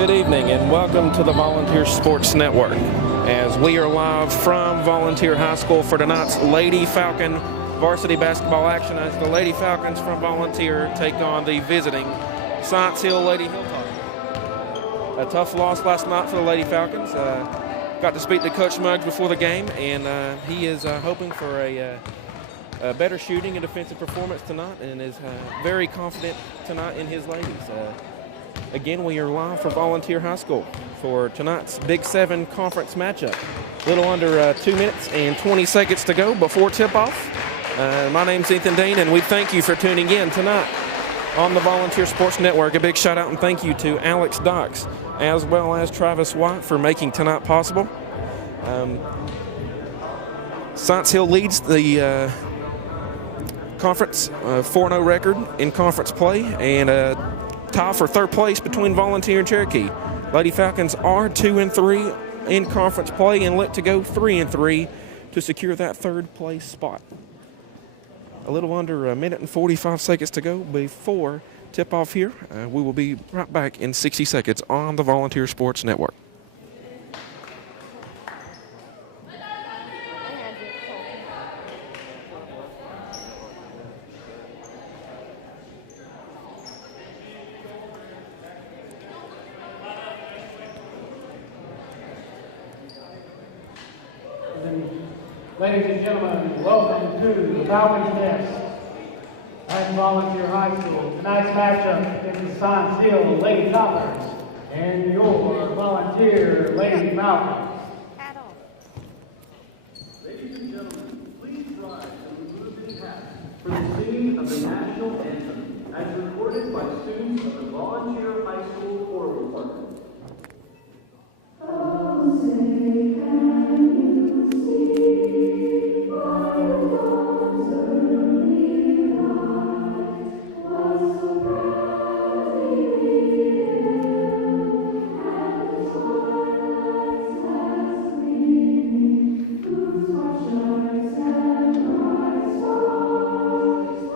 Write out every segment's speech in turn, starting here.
Good evening and welcome to the Volunteer Sports Network as we are live from Volunteer High School for tonight's Lady Falcon varsity basketball action as the Lady Falcons from Volunteer take on the visiting Science Hill Lady Hilltoppers. A tough loss last night for the Lady Falcons. Got to speak to Coach Muggs before the game, and he is hoping for a better shooting and defensive performance tonight, and is very confident tonight in his ladies. Again, we are live for Volunteer High School for tonight's Big 7 conference matchup. A little under 2 minutes and 20 seconds to go before tip-off. My name's Ethan Dean, and we thank you for tuning in tonight on the Volunteer Sports Network. A big shout-out and thank you to Alex Docks as well as Travis White for making tonight possible. Science Hill leads the conference 4-0 record in conference play, and tie for third place between Volunteer and Cherokee. Lady Falcons are 2-3 in conference play and look to go 3-3 to secure that third place spot. A little under a minute and 45 seconds to go before tip-off here. We will be right back in 60 seconds on the Volunteer Sports Network. Ladies and gentlemen, welcome to the Falcons Nest at Volunteer High School. Tonight's matchup is the Science Hill Lady Toppers and your Volunteer Lady Falcons. Ladies and gentlemen, please rise and remove the hat for the singing of the national anthem as recorded by students of the Volunteer High School Choral Department. Oh, say, can you see by the dawn's early light was so proudly revealed, and the twilight's last gleaming, whose torchlights and bright stars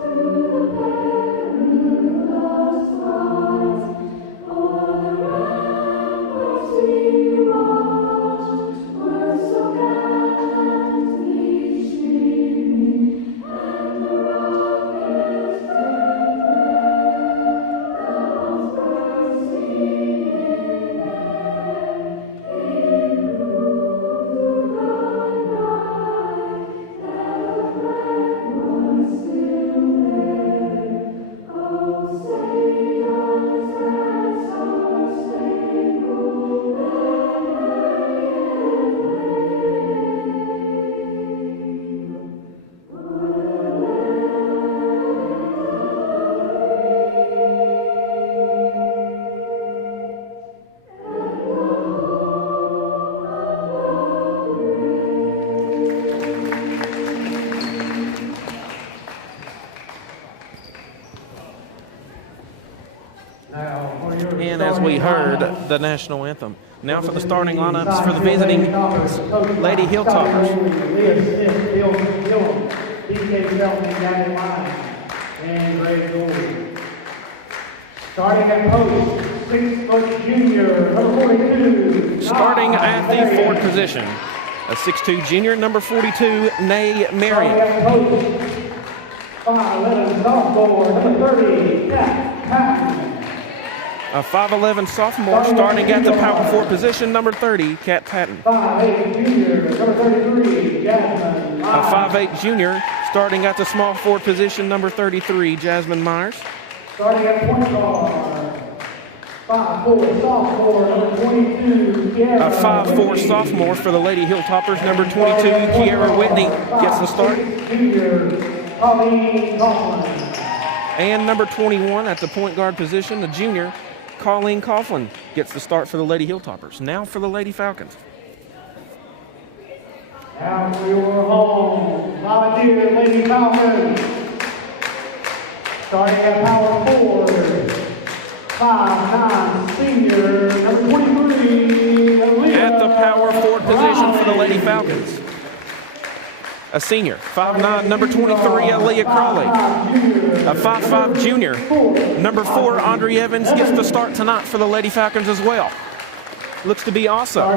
through the perilous skies o'er the ramparts we watched were so gallantly streaming, and the rockets burned red, the bombs bursting in air, they proved to run by that the flag was still there. Oh, say does that star-spangled banner yet Now, for your And as we heard, the national anthem. Now for the starting lineups for the visiting Lady Hilltoppers. Leah Smith, Bill Gillum, BK Shelton, Gavin Lyons, and Ray Gould. Starting at post, 6-foot junior, number 42. Starting at the forward position, a 6'2 junior, number 42, Nay Starting Marion. at post, 5'11 sophomore, number 30, Kat Patton. A 5'11 sophomore starting at the power forward position, number 30, Kat Patton. 5'8 junior, number 33, Jasmine A Myers. 5'8 junior starting at the small forward position, number 33, Jasmine Myers. Starting at point guard, 5'4 sophomore, number 22, A Kiara 5'4 Whitney. sophomore for the Lady Hilltoppers, number 22, Kiara Whitney gets the start. 5'6 junior, Colleen Coughlin. And number 21 at the point guard position, the junior, Colleen Coughlin gets the start for the Lady Hilltoppers. Now for the Lady Falcons. Now for your home, Volunteer Lady Falcons. Starting at power forward, 5'9 senior, number 23, Aaliyah At the power forward position for the Lady Ryan. Falcons. a senior. 5'9", number 23, Aaliyah Crawley. A 5'5" junior. Number 4, Andre Evans gets the start tonight for the Lady Falcons as well. Looks to be awesome.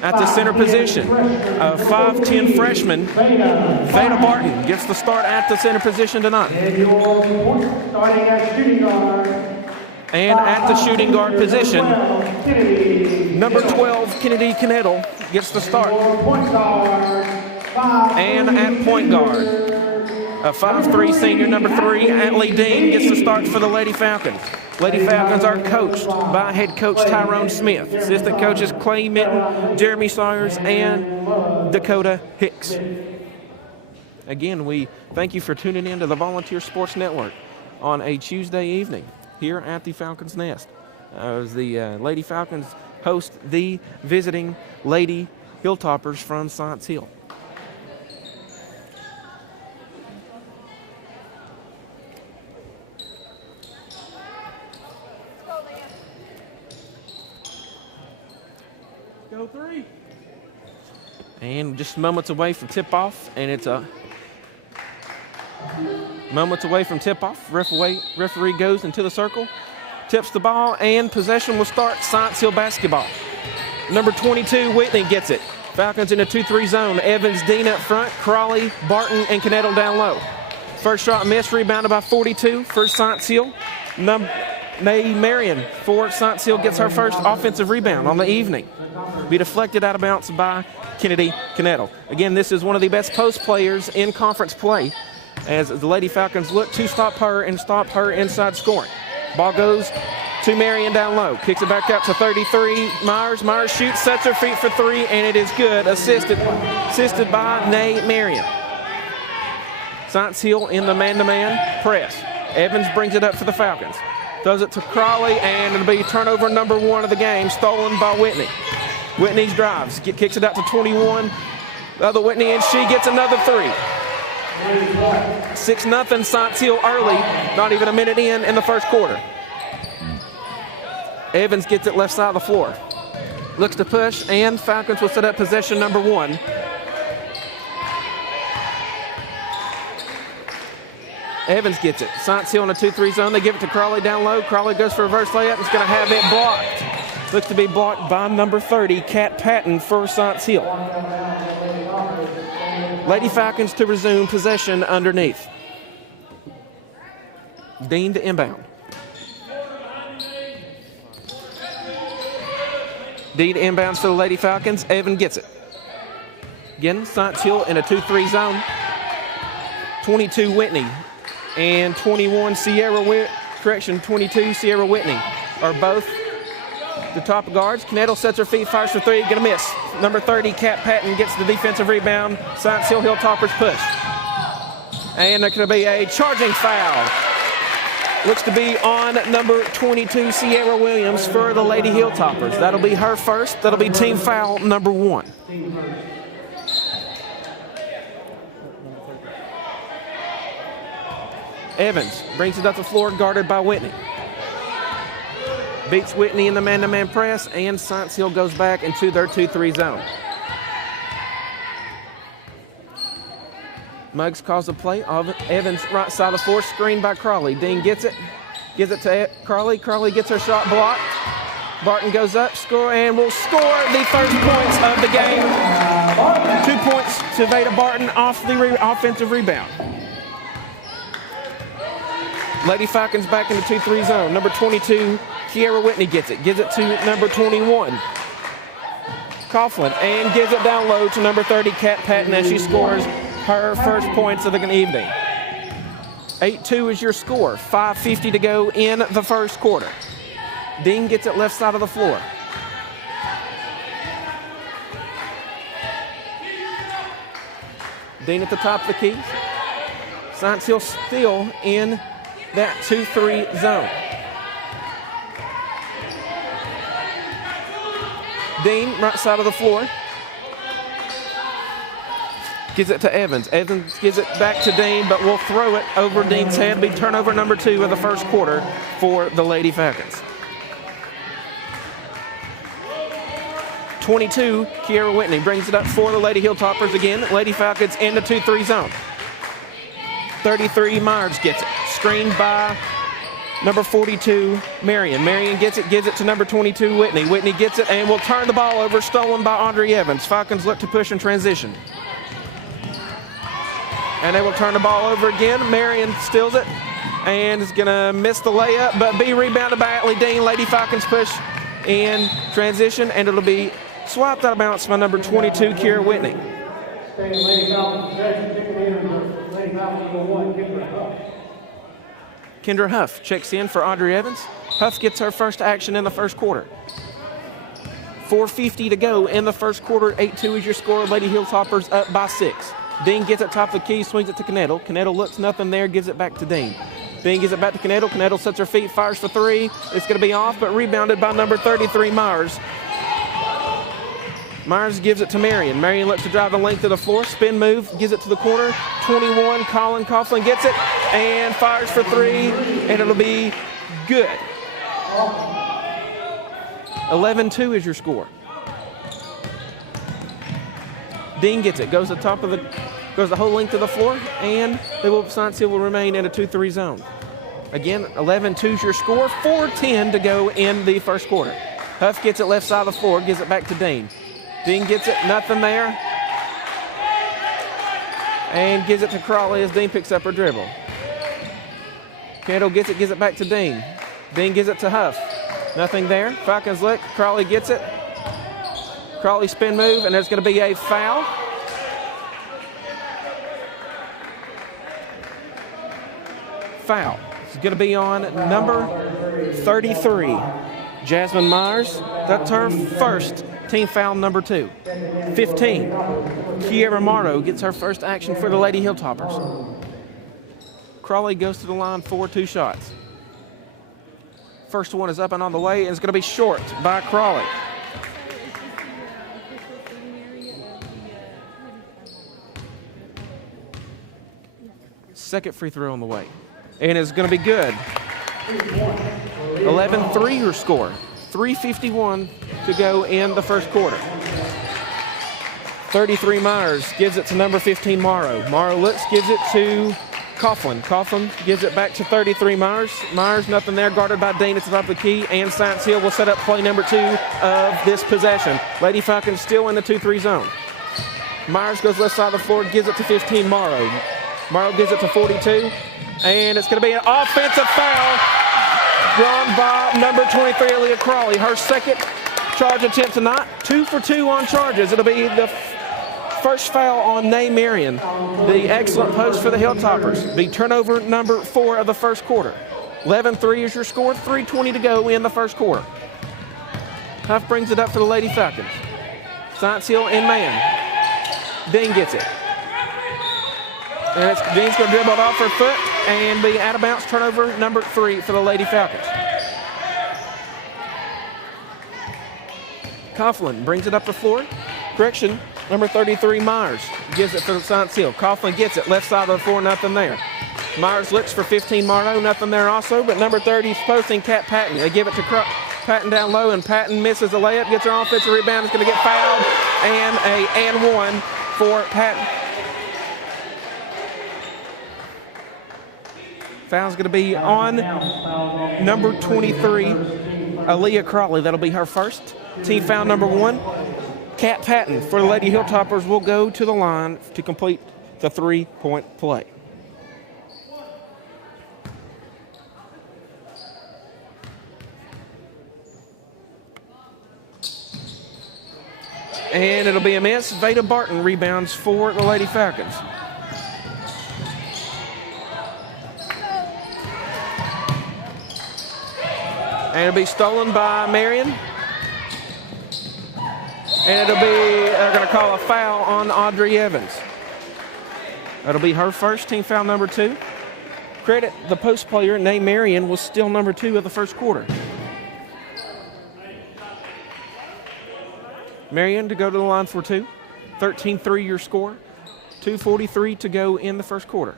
At the center position, a 5'10" freshman, Veda Barton, gets the start at the center position tonight. And at the shooting guard position, number 12, Kennedy Knedel, gets the start. And at point guard, a 5'3" senior, number 3, Atlee Dean, gets the start for the Lady Falcons. Lady Falcons are coached by head coach Tyrone Smith, assistant coaches Clay Minton, Jeremy Sawyers, and Dakota Hicks. Again, we thank you for tuning in to the Volunteer Sports Network on a Tuesday evening here at the Falcons Nest, as the Lady Falcons host the visiting Lady Hilltoppers from Science Hill. Go 3. And just moments away from tip-off, and it's a moments away from tip-off. Referee goes into the circle, tips the ball, and possession will start Science Hill basketball. Number 22, Whitney gets it. Falcons in a 2-3 zone. Evans, Dean up front, Crawley, Barton, and Knedel down low. First shot missed, rebounded by 42 for Science Hill. Nay Marion for Science Hill gets her first offensive rebound on the evening. Be deflected out of bounds by Kennedy Knedel. Again, this is one of the best post players in conference play, as the Lady Falcons look to stop her and stop her inside scoring. Ball goes to Marion down low. Kicks it back up to 33. Myers. Myers shoots, sets her feet for 3, and it is good. Assisted by Nay Marion. Science Hill in the man-to-man press. Evans brings it up for the Falcons. Throws it to Crawley, and it'll be turnover number 1 of the game, stolen by Whitney. Whitney's drives, kicks it out to 21. The other Whitney, and she gets another 3. 6-0 Science Hill early, not even a minute in the first quarter. Evans gets it left side of the floor. Looks to push, and Falcons will set up possession number 1. Evans gets it. Science Hill in a 2-3 zone. They give it to Crawley down low. Crawley goes for a reverse layup. It's going to have it blocked. Looks to be blocked by number 30, Kat Patton for Science Hill. Lady Falcons to resume possession underneath. Dean to inbound. Dean inbounds for the Lady Falcons. Evan gets it. Again, Science Hill in a 2-3 zone. 22 Whitney and 22 Sierra Whitney are both the top guards. Knedel sets her feet, fires for 3, gonna miss. Number 30, Kat Patton, gets the defensive rebound. Science Hill Hilltoppers push. And there's gonna be a charging foul. Looks to be on number 22, Sierra Williams for the Lady Hilltoppers. That'll be her first. That'll be team foul number 1. Evans brings it up the floor, guarded by Whitney. Beats Whitney in the man-to-man press, and Science Hill goes back into their 2-3 zone. Muggs calls the play. Evans right side of the floor, screened by Crawley. Dean gets it. Gives it to Crawley. Crawley gets her shot blocked. Barton goes up, score, and will score the first points of the game. 2 points to Veda Barton off the offensive rebound. Lady Falcons back in the 2-3 zone. Number 22, Kiera Whitney gets it. Gives it to number 21, Coughlin, and gives it down low to number 30, Kat Patton, as she scores her first points of the evening. 8-2 is your score. 5:50 to go in the first quarter. Dean gets it left side of the floor. Dean at the top of the key. Science Hill still in that 2-3 zone. Dean, right side of the floor. Gives it to Evans. Evans gives it back to Dean, but will throw it over Dean's head. Be turnover number 2 of the first quarter for the Lady Falcons. 22, Kiera Whitney brings it up for the Lady Hilltoppers again. Lady Falcons in the 2-3 zone. 33, Myers gets it. Screened by number 42, Marion. Marion gets it, gives it to number 22, Whitney. Whitney gets it and will turn the ball over, stolen by Audrey Evans. Falcons look to push in transition. And they will turn the ball over again. Marion steals it and is going to miss the layup, but be rebounded by Atlee Dean. Lady Falcons push in transition, and it'll be swapped out of bounds by number 22, Kiera Whitney. Lady Falcons possession, kicking in, Lady Falcons number 1, Kendra Huff. Kendra Huff checks in for Audrey Evans. Huff gets her first action in the first quarter. 4:50 to go in the first quarter. 8-2 is your score. Lady Hilltoppers up by 6. Dean gets it top of the key, swings it to Canettle. Canettle looks nothing there, gives it back to Dean. Dean gives it back to Canettle. Canettle sets her feet, fires for 3. It's going to be off, but rebounded by number 33, Myers. Myers gives it to Marion. Marion looks to drive the length of the floor. Spin move, gives it to the corner. 21, Colin Coughlin gets it and fires for 3, and it'll be good. 11-2 is your score. Dean gets it, goes the whole length of the floor, and Science Hill will remain in a 2-3 zone. Again, 11-2 is your score. 4:10 to go in the first quarter. Huff gets it left side of the floor, gives it back to Dean. Dean gets it, nothing there, and gives it to Crawley as Dean picks up her dribble. Kendall gets it, gives it back to Dean. Dean gives it to Huff. Nothing there. Falcons look, Crawley gets it. Crawley spin move, and there's going to be a foul. Foul. It's going to be on number 33, Jasmine Myers. That's her first team foul, number 2. 15, Kiera Marto gets her first action for the Lady Hilltoppers. Crawley goes to the line for 2 shots. First one is up and on the way, and it's going to be short by Crawley. Second free throw on the way, and it's going to be good. 11-3 your score. 3:51 to go in the first quarter. 33 Myers gives it to number 15 Morrow. Morrow looks, gives it to Coughlin. Coughlin gives it back to 33 Myers. Myers, nothing there, guarded by Dean at the top of the key, and Science Hill will set up play number 2 of this possession. Lady Falcons still in the 2-3 zone. Myers goes left side of the floor, gives it to 15 Morrow. Morrow gives it to 42, and it's going to be an offensive foul drawn by number 23, Aaliyah Crawley. Her second charge attempt tonight, 2 for 2 on charges. It'll be the first foul on Nay Marion, the excellent post for the Hilltoppers. Be turnover number 4 of the first quarter. 11-3 is your score, 3:20 to go in the first quarter. Huff brings it up for the Lady Falcons. Science Hill in man. Dean gets it. And Dean's going to dribble it off her foot and be out of bounds, turnover number 3 for the Lady Falcons. Coughlin brings it up the floor. Correction, number 33, Myers, gives it for Science Hill. Coughlin gets it, left side of the floor, nothing there. Myers looks for 15 Marlowe, nothing there also, but number 30 is posting Kat Patton. They give it to Patton down low, and Patton misses the layup, gets her offensive rebound, is going to get fouled, and one for Patton. Foul's going to be on number 23, Aaliyah Crawley. That'll be her first. Team foul number 1. Kat Patton for the Lady Hilltoppers will go to the line to complete the 3-point play. And it'll be a miss. Veda Barton rebounds for the Lady Falcons. And it'll be stolen by Marion. And they're going to call a foul on Audrey Evans. That'll be her first, team foul number 2. Credit the post player, Nay Marion, was still number 2 of the first quarter. Marion to go to the line for 2. 13-3 your score. 2:43 to go in the first quarter.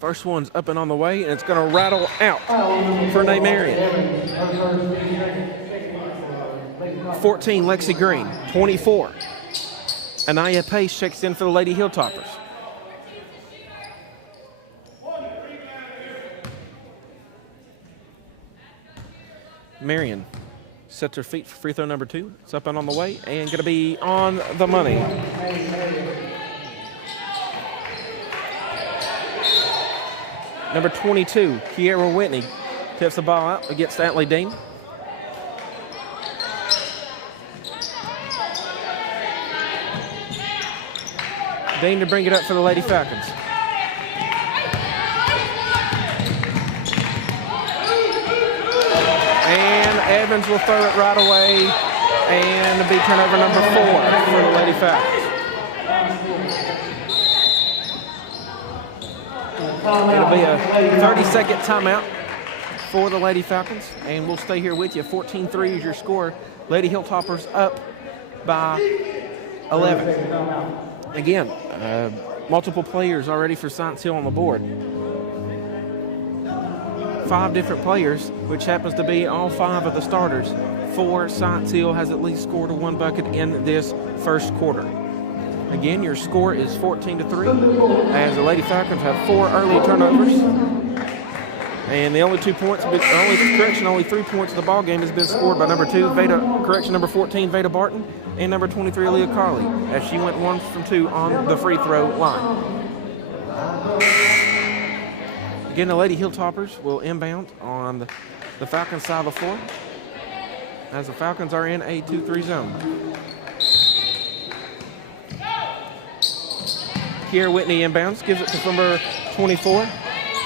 First one's up and on the way, and it's going to rattle out for Nay Marion. 14, Lexi Green. 24, Anaya Pace checks in for the Lady Hilltoppers. Marion sets her feet for free throw number 2. It's up and on the way, and going to be on the money. Number 22, Kiera Whitney, tips the ball out against Atlee Dean. Dean to bring it up for the Lady Falcons. And Evans will throw it right away, and it'll be turnover number 4 for the Lady Falcons. It'll be a 30-second timeout for the Lady Falcons, and we'll stay here with you. 14-3 is your score. Lady Hilltoppers up by 11. Again, multiple players already for Science Hill on the board. 5 different players, which happens to be all 5 of the starters for Science Hill, has at least scored a 1 bucket in this first quarter. Again, your score is 14-3, as the Lady Falcons have 4 early turnovers. And the only 2 points, only 3 points of the ball game has been scored by number 2, number 14, Veda Barton, and number 23, Aaliyah Carley, as she went 1 from 2 on the free throw line. Again, the Lady Hilltoppers will inbound on the Falcons side of the floor, as the Falcons are in a 2-3 zone. Kiera Whitney inbounds, gives it to number 24.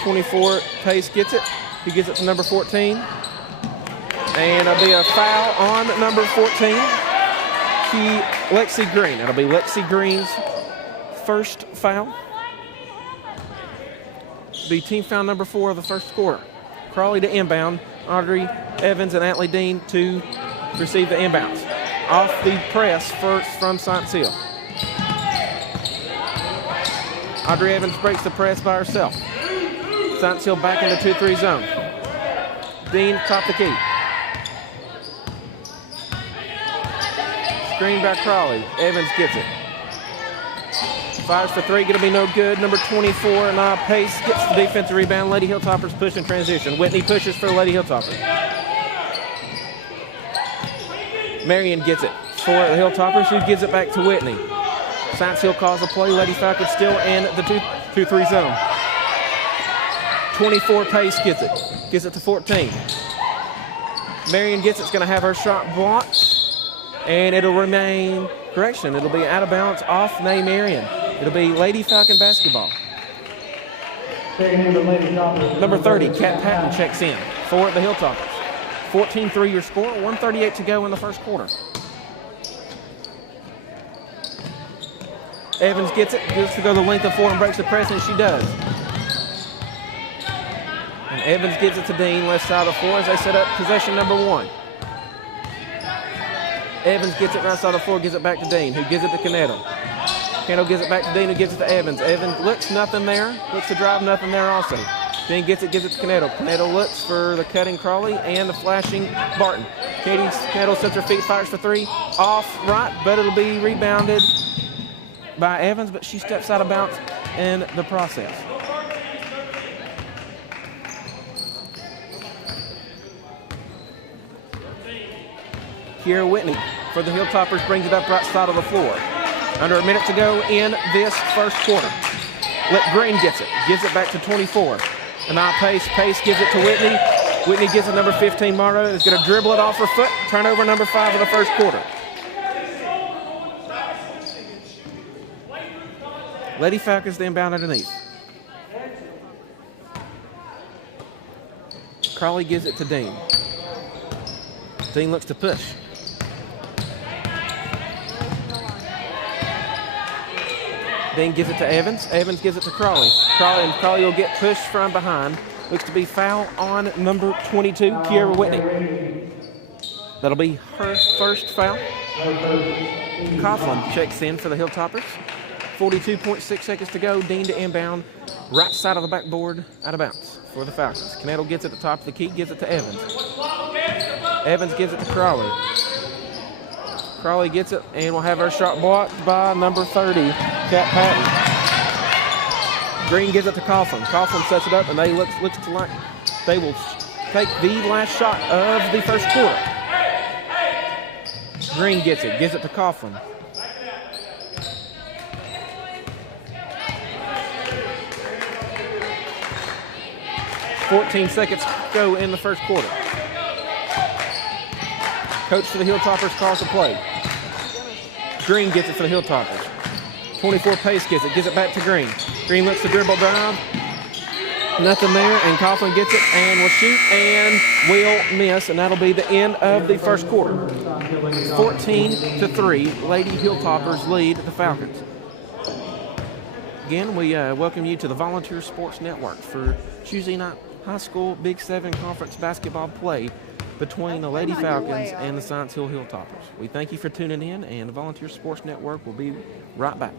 24, Pace gets it. He gives it to number 14. And it'll be a foul on number 14, Lexi Green. It'll be Lexi Green's first foul. It'll be team foul number 4 of the first quarter. Crawley to inbound. Audrey Evans and Atlee Dean to receive the inbounds. Off the press first from Science Hill. Audrey Evans breaks the press by herself. Science Hill back in the 2-3 zone. Dean top the key. Screen by Crawley. Evans gets it. Fires for 3, gonna be no good. Number 24, Anaya Pace gets the defensive rebound. Lady Hilltoppers push in transition. Whitney pushes for Lady Hilltoppers. Marion gets it for the Hilltoppers, who gives it back to Whitney. Science Hill calls a play. Lady Falcons still in the 2-3 zone. 24, Pace gets it to 14. Marion gets it's going to have her shot blocked, and it'll remain, it'll be out of bounds off Nay Marion. It'll be Lady Falcon basketball. Number 30, Kat Patton checks in for the Hilltoppers. 14-3 your score, 1:38 to go in the first quarter. Evans gets it, gives to go the length of 4 and breaks the press, and she does. And Evans gives it to Dean, left side of the floor, as they set up possession number 1. Evans gets it right side of the floor, gives it back to Dean, who gives it to Canedo. Canedo gives it back to Dean, who gives it to Evans. Evans looks, nothing there. Looks to drive, nothing there also. Dean gets it to Canedo. Canedo looks for the cutting Crawley and the flashing Barton. Canedo sets her feet, fires for 3. Off right, but it'll be rebounded by Evans, but she steps out of bounds in the process. Kiera Whitney for the Hilltoppers brings it up right side of the floor. Under a minute to go in this first quarter. Green gets it, gives it back to 24. Anaya Pace gives it to Whitney. Whitney gives it number 15, Morrow, is going to dribble it off her foot. Turnover number 5 of the first quarter. Lady Falcons to inbound underneath. Crawley gives it to Dean. Dean looks to push. Dean gives it to Evans. Evans gives it to Crawley. Crawley will get pushed from behind. Looks to be foul on number 22, Kiera Whitney. That'll be her first foul. Coughlin checks in for the Hilltoppers. 42.6 seconds to go. Dean to inbound. Right side of the backboard, out of bounds for the Falcons. Knettle gets at the top of the key, gives it to Evans. Evans gives it to Crawley. Crawley gets it, and will have her shot blocked by number 30, Kat Patton. Green gives it to Coughlin. Coughlin sets it up, and they looks like they will take the last shot of the first quarter. Green gets it, gives it to Coughlin. .14 seconds go in the first quarter. Coach for the Hilltoppers calls the play. Green gets it for the Hilltoppers. 24 Pace gets it, gives it back to Green. Green looks to dribble drive. Nothing there, and Coughlin gets it and will shoot and will miss, and that'll be the end of the first quarter. 14-3, Lady Hilltoppers lead the Falcons. Again, we welcome you to the Volunteer Sports Network for Tuesday night high school Big 7 conference basketball play between the Lady Falcons and the Science Hill Hilltoppers. We thank you for tuning in, and the Volunteer Sports Network will be right back.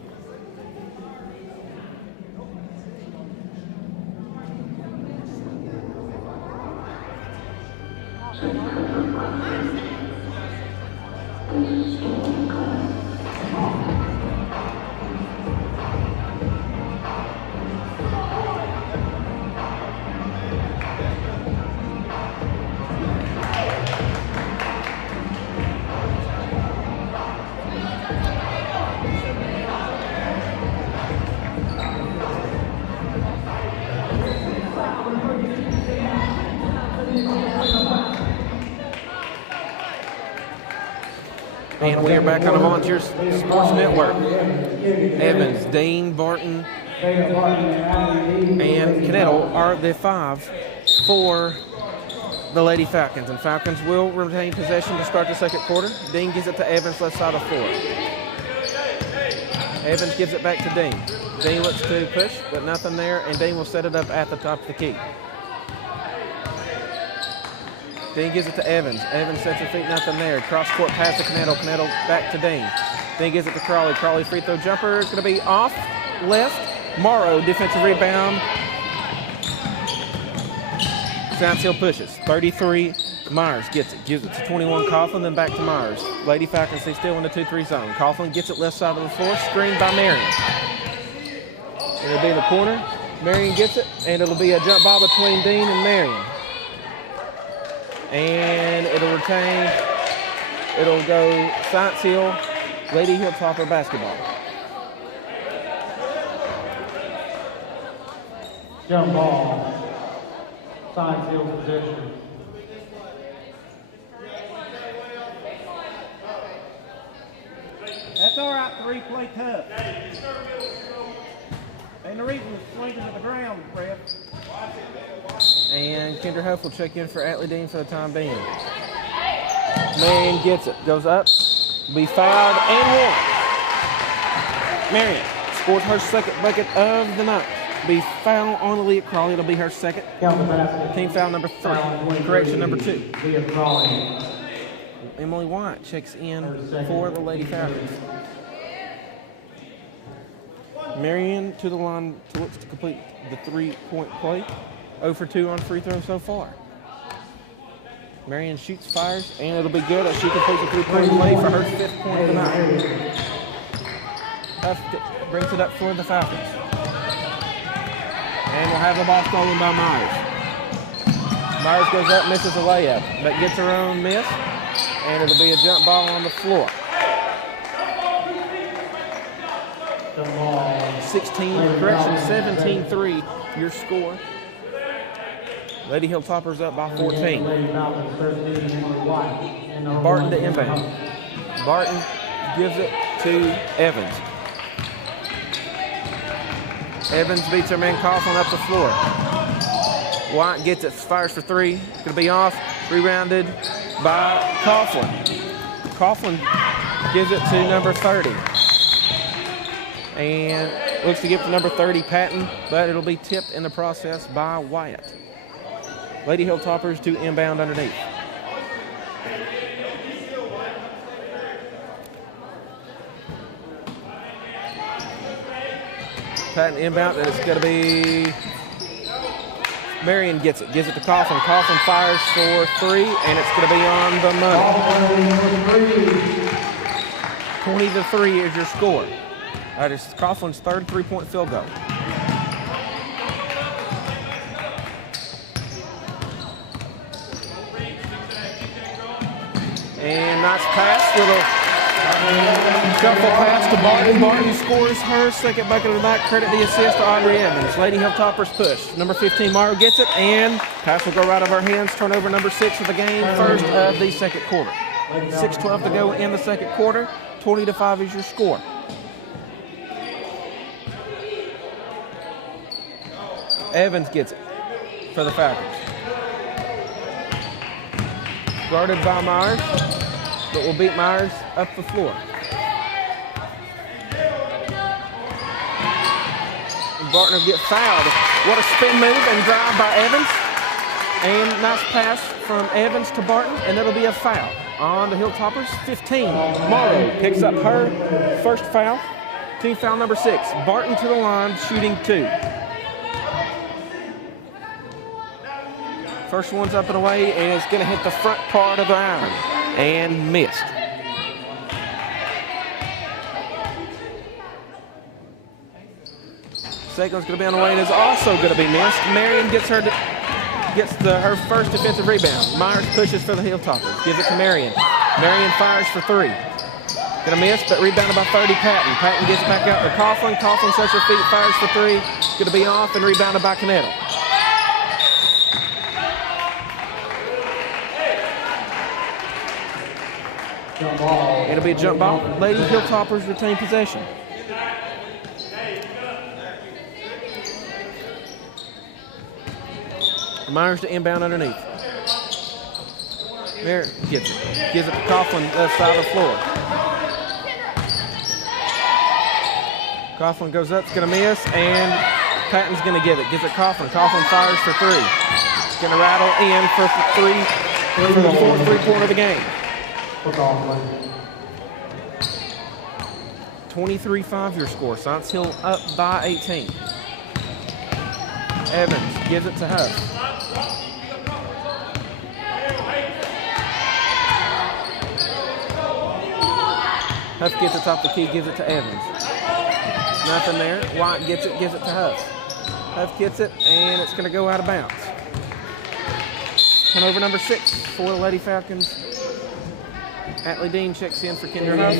And we are back on the Volunteer Sports Network. Evans, Dean, Barton, and Knettle are the 5 for the Lady Falcons. And Falcons will retain possession to start the second quarter. Dean gives it to Evans, left side of the floor. Evans gives it back to Dean. Dean looks to push, but nothing there, and Dean will set it up at the top of the key. Dean gives it to Evans. Evans sets her feet, nothing there. Cross court pass to Knettle. Knettle back to Dean. Dean gives it to Crawley. Crawley free throw jumper is going to be off left. Morrow defensive rebound. Science Hill pushes. 33. Myers gets it. Gives it to 21 Coughlin, then back to Myers. Lady Falcons stay still in the 2-3 zone. Coughlin gets it left side of the floor. Screened by Marion. It'll be in the corner. Marion gets it, and it'll be a jump ball between Dean and Marion. And it'll retain. It'll go Science Hill, Lady Hilltopper basketball. Jump ball. Science Hill position. That's all right, 3, play tough. Ain't no reason to swing to the ground, Brett. And Kendra Huff will check in for Atlee Dean for the time being. Marion gets it, goes up, be fouled, and one. Marion scores her second bucket of the night. Be foul on Aaliyah Crawley. It'll be her second. Count the basket. Team foul number 3. Correction number 2. Leah Crawley. Emily White checks in for the Lady Falcons. Marion to the line to look to complete the 3-point play. 0 for 2 on free throw so far. Marion shoots, fires, and it'll be good as she completes a 3-point play for her 5th point of the night. Huff brings it up for the Falcons. And we'll have the ball stolen by Myers. Myers goes up, misses a layup, but gets her own miss, and it'll be a jump ball on the floor. 17-3, your score. Lady Hilltoppers up by 14. Barton to inbound. Barton gives it to Evans. Evans beats her man Coughlin up the floor. White gets it, fires for 3. Going to be off, rebounded by Coughlin. Coughlin gives it to number 30. And looks to give it to number 30, Patton, but it'll be tipped in the process by Wyatt. Lady Hilltoppers to inbound underneath. Patton inbound, and it's going to be Marion gets it to Coughlin. Coughlin fires for 3, and it's going to be on the money. 20-3 is your score. That is Coughlin's third three-point field goal. And nice pass, little shuffle pass to Barton. Barton scores her second bucket of the night. Credit the assist to Audrey Evans. Lady Hilltoppers push. Number 15, Mario gets it, and pass will go right out of her hands. Turnover number 6 of the game, first of the second quarter. 6:12 to go in the second quarter. 20-5 is your score. Evans gets it for the Falcons. Guarded by Myers, but will beat Myers up the floor. And Barton will get fouled. What a spin move and drive by Evans. And nice pass from Evans to Barton, and that'll be a foul on the Hilltoppers. 15. Morrow picks up her first foul. Team foul number 6. Barton to the line, shooting 2. First one's up and away, and it's going to hit the front part of the iron, and missed. Second one's going to be on the way, and is also going to be missed. Marion gets her first defensive rebound. Myers pushes for the Hilltoppers, gives it to Marion. Marion fires for 3. Going to miss, but rebounded by 30, Patton. Patton gets back out to Coughlin. Coughlin sets her feet, fires for 3. Going to be off and rebounded by Canettle. It'll be a jump ball. Lady Hilltoppers retain possession. Myers to inbound underneath. There, gets it. Gives it to Coughlin, left side of the floor. Coughlin goes up, it's going to miss, and Patton's going to give it. Gives it Coughlin. Coughlin fires for 3. It's going to rattle in for 3 for the fourth three-pointer of the game. 23-5 your score. Science Hill up by 18. Evans gives it to Huff. Huff gets it top the key, gives it to Evans. Nothing there. White gets it, gives it to Huff. Huff gets it, and it's going to go out of bounds. Turnover number 6 for the Lady Falcons. Atlee Dean checks in for Kendra Huff.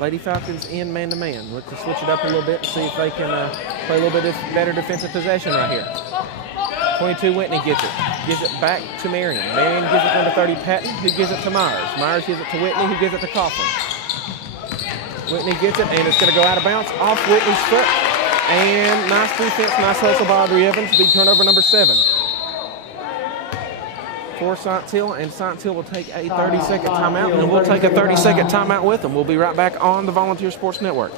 Lady Falcons in man-to-man. Look to switch it up a little bit to see if they can play a little bit better defensive possession right here. 22, Whitney gets it. Gives it back to Marion. Marion gives it to number 30, Patton, who gives it to Myers. Myers gives it to Whitney, who gives it to Coughlin. Whitney gets it, and it's going to go out of bounds off Whitney's foot. And nice defense, nice hustle by Audrey Evans. Big turnover number 7. For Science Hill, and Science Hill will take a 30-second timeout, and we'll take a 30-second timeout with them. We'll be right back on the Volunteer Sports Network.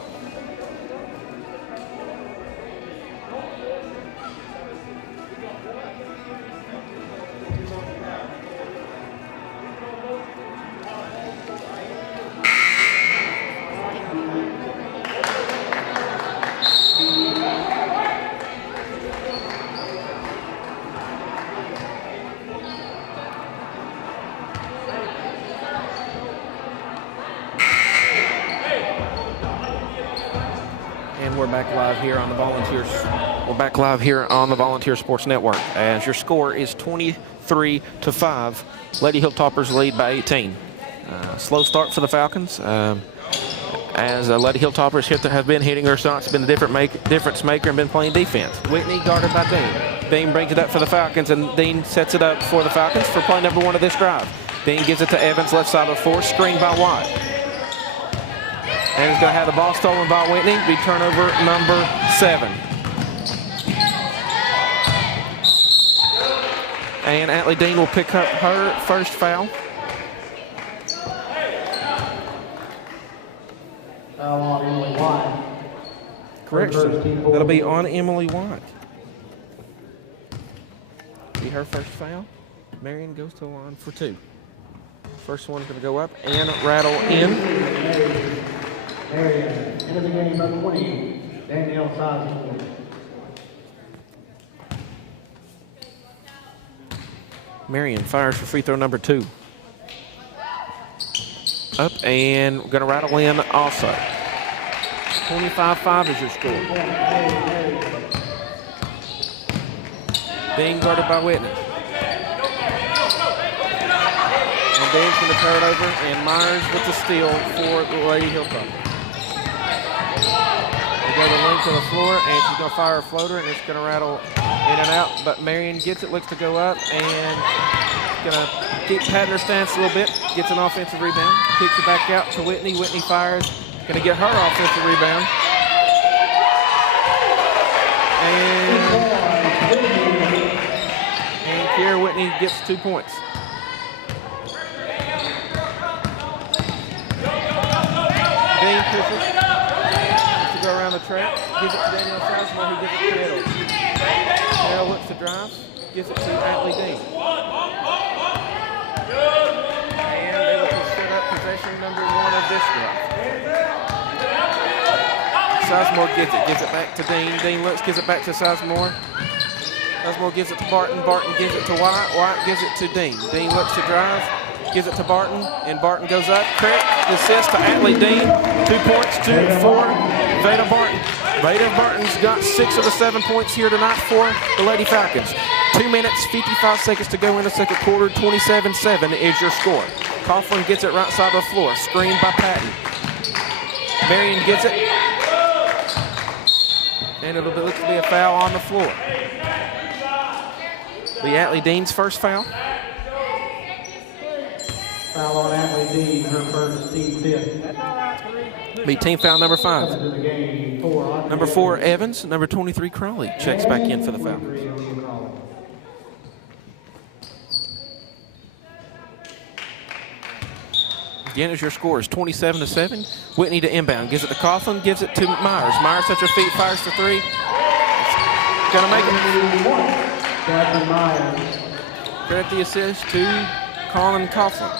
We're back live here on the Volunteers. We're back live here on the Volunteer Sports Network as your score is 23-5. Lady Hilltoppers lead by 18. Slow start for the Falcons. As Lady Hilltoppers have been hitting their shots, been a difference maker, and been playing defense. Whitney guarded by Dean. Dean brings it up for the Falcons, and Dean sets it up for the Falcons for play number 1 of this drive. Dean gives it to Evans, left side of the floor, screened by White. And he's going to have the ball stolen by Whitney. Be turnover number 7. And Atlee Dean will pick up her first foul. Foul on Emily White. Correction. That'll be on Emily White. Be her first foul. Marion goes to the line for 2. First one's going to go up and rattle in. Marion, into the game, number 20, Danielle Sizemore. Marion fires for free throw number 2. Up and we're going to rattle in also. 25-5 is your score. Being guarded by Whitney. And Dean's going to turn it over, and Myers with the steal for the Lady Hilltop. They go the length of the floor, and she's going to fire a floater, and it's going to rattle in and out. But Marion gets it, looks to go up, and going to keep patting her stance a little bit. Gets an offensive rebound, kicks it back out to Whitney. Whitney fires, going to get her offensive rebound. And Kiera Whitney gets 2 points. Dean pushes to go around the track, gives it to Danielle Sizemore, who gives it to Kettle. Kettle looks to drive, gives it to Atlee Dean. And they look to set up possession number 1 of this drive. Sizemore gives it back to Dean. Dean looks, gives it back to Sizemore. Sizemore gives it to Barton. Barton gives it to White. White gives it to Dean. Dean looks to drive, gives it to Barton, and Barton goes up. Correct assist to Atlee Dean. 2 points for Veda Barton. Veda Barton's got 6 of the 7 points here tonight for the Lady Falcons. 2 minutes, 55 seconds to go in the second quarter. 27-7 is your score. Coughlin gets it right side of the floor. Screened by Patton. Marion gets it. And it'll look to be a foul on the floor. Be Atlee Dean's first foul. Foul on Atlee Dean, her first, team 5th. Be team foul number 5. Into the game, 4. Number 4, Evans. Number 23, Crawley. Checks back in for the foul. Again, as your score is 27-7. Whitney to inbound. Gives it to Coughlin. Gives it to Myers. Myers sets her feet. Fires for 3. Gonna make it. Catherine Myers. Credit the assist to Colin Coughlin.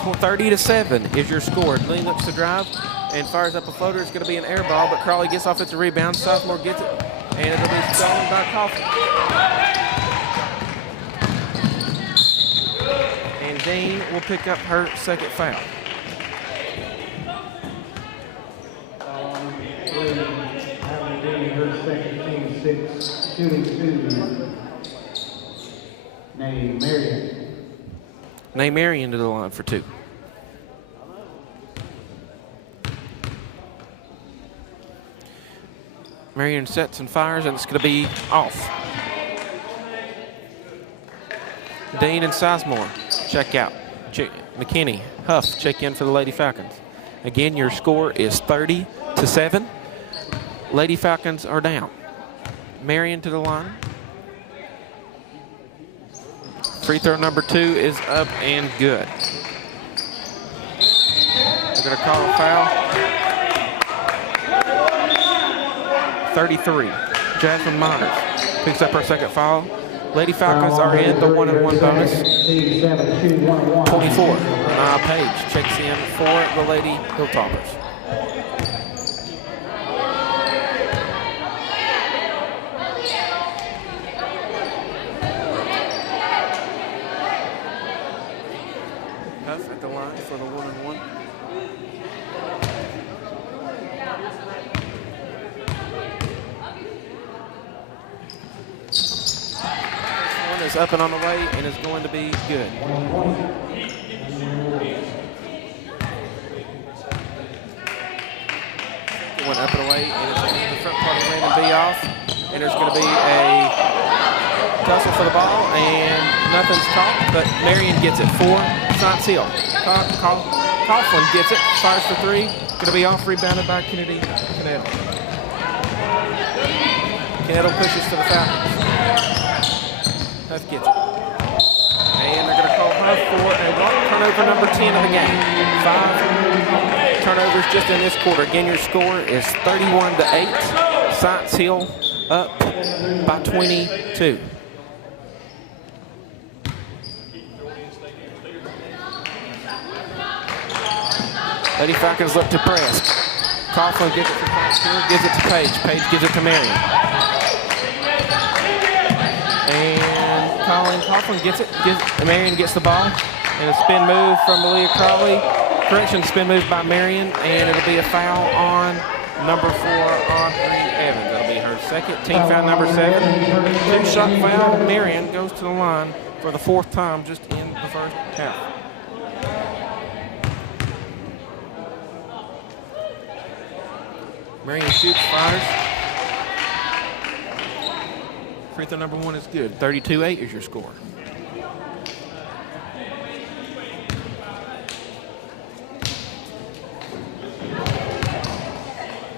30-7 is your score. Dean looks to drive and fires up a floater. It's going to be an air ball, but Crawley gets offensive rebound. Sophomore gets it, and it'll be stolen by Coughlin. And Dean will pick up her second foul. Atlee Dean, her second, team 6, shooting 2. Nay Marion. Nay Marion to the line for 2. Marion sets and fires, and it's going to be off. Dean and Sizemore check out. McKinney, Huff check in for the Lady Falcons. Again, your score is 30-7. Lady Falcons are down. Marion to the line. Free throw number 2 is up and good. They're going to call a foul. 33. Jasmine Myers picks up her second foul. Lady Falcons are in the 1-and-1 bonus. 24. Page checks in for the Lady Hilltoppers. Huff at the line for the 1-and-1. One is up and on the way and is going to be good. One up and away, and it's the front part of Brandon B off, and there's going to be a tussle for the ball, and nothing's caught, but Marion gets it for Science Hill. Coughlin gets it, fires for 3, going to be off, rebounded by Kennedy Canettle. Canettle pushes to the Falcons. Huff gets it. And they're going to call Huff for a turnover number 10 of the game. 5 turnovers just in this quarter. Again, your score is 31-8. Science Hill up by 22. Lady Falcons look to press. Coughlin gives it to Stewart, gives it to Paige. Paige gives it to Marion. And Colleen Coughlin gets it. Marion gets the ball. And a spin move from Malia Crawley. Correction, spin move by Marion. And it'll be a foul on number 4, Audrey Evans. That'll be her second. Team foul number 7. 2-shot foul. Marion goes to the line for the 4th time just in the first half. Marion shoots, fires. Free throw number 1 is good. 32-8 is your score.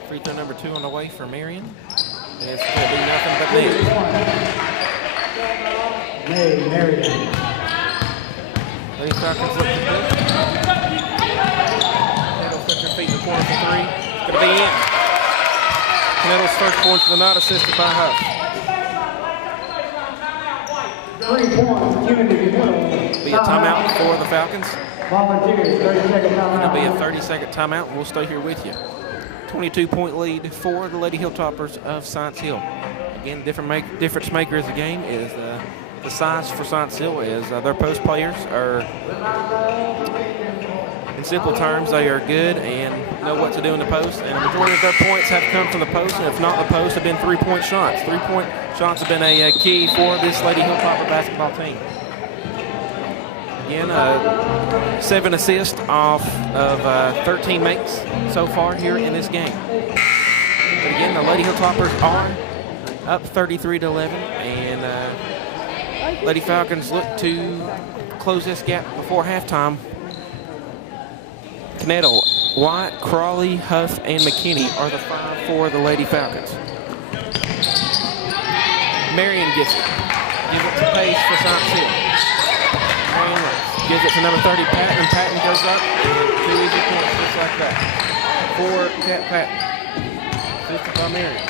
Free throw number 2 on the way for Marion. And it's going to be nothing but net. Marion. Lady Falcons look to good. Nettles sets her feet in the corner for 3. It's going to be in. Nettles' first points to the knot, assisted by Huff. 3 points, Kennedy Middle. Be a timeout for the Falcons. Volunteers, 30-second timeout. It'll be a 30-second timeout, and we'll stay here with you. 22-point lead for the Lady Hilltoppers of Science Hill. Again, difference maker is the game is the size for Science Hill is their post players are, in simple terms, they are good and know what to do in the post. And the majority of their points have come from the post, and if not the post, have been 3-point shots. 3-point shots have been a key for this Lady Hilltopper basketball team. Again, 7 assists off of 13 makes so far here in this game. But again, the Lady Hilltoppers are up 33-11, and Lady Falcons look to close this gap before halftime. Knettle, White, Crawley, Huff, and McKinney are the 5 for the Lady Falcons. Marion gets it. Gives it to Pace for Science Hill. Marion gives it to number 30, Patton, and Patton goes up. And 2 easy points just like that. For Cat Patton. Assisted by Marion.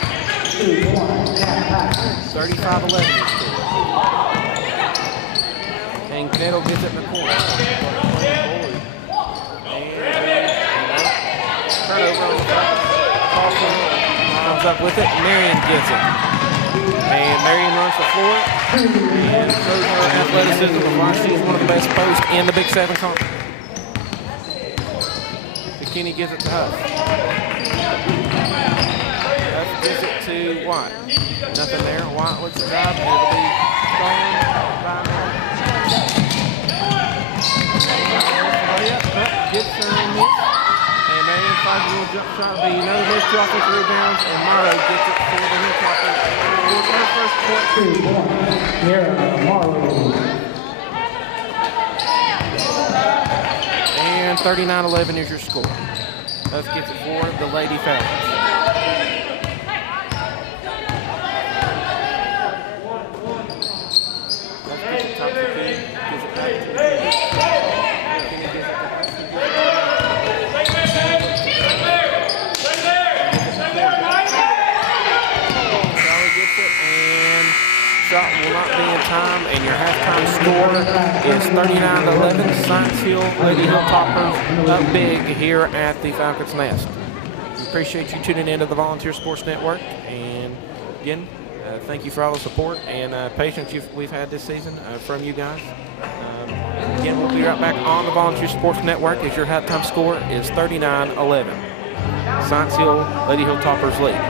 35-11 is score. And Knettle gets it in the corner. Turnover on the comes up with it. Marion gets it. And Marion runs the floor and shows her athleticism of why she's one of the best posts in the Big 7 conference. McKinney gives it to Huff. Huff gives it to White. Nothing there. White looks the drive, and it'll be stolen by Marion. Gets her in this. And Marion finds a little jump shot. Be another miss, 2 offensive rebounds, and Morrow gets it for the Hilltoppers. It's her first point. 2 points. Here, Marlowe. And 39-11 is your score. Huff gets it for the Lady Falcons. Huff gets it top to King. Gives it back to King. Shot will not be in time, and your halftime score is 39-11. Science Hill Lady Hilltoppers up big here at the Falcons Nest. We appreciate you tuning into the Volunteer Sports Network, and again, thank you for all the support and patience we've had this season from you guys. Again, we'll be right back on the Volunteer Sports Network as your halftime score is 39-11. Science Hill Lady Hilltoppers lead.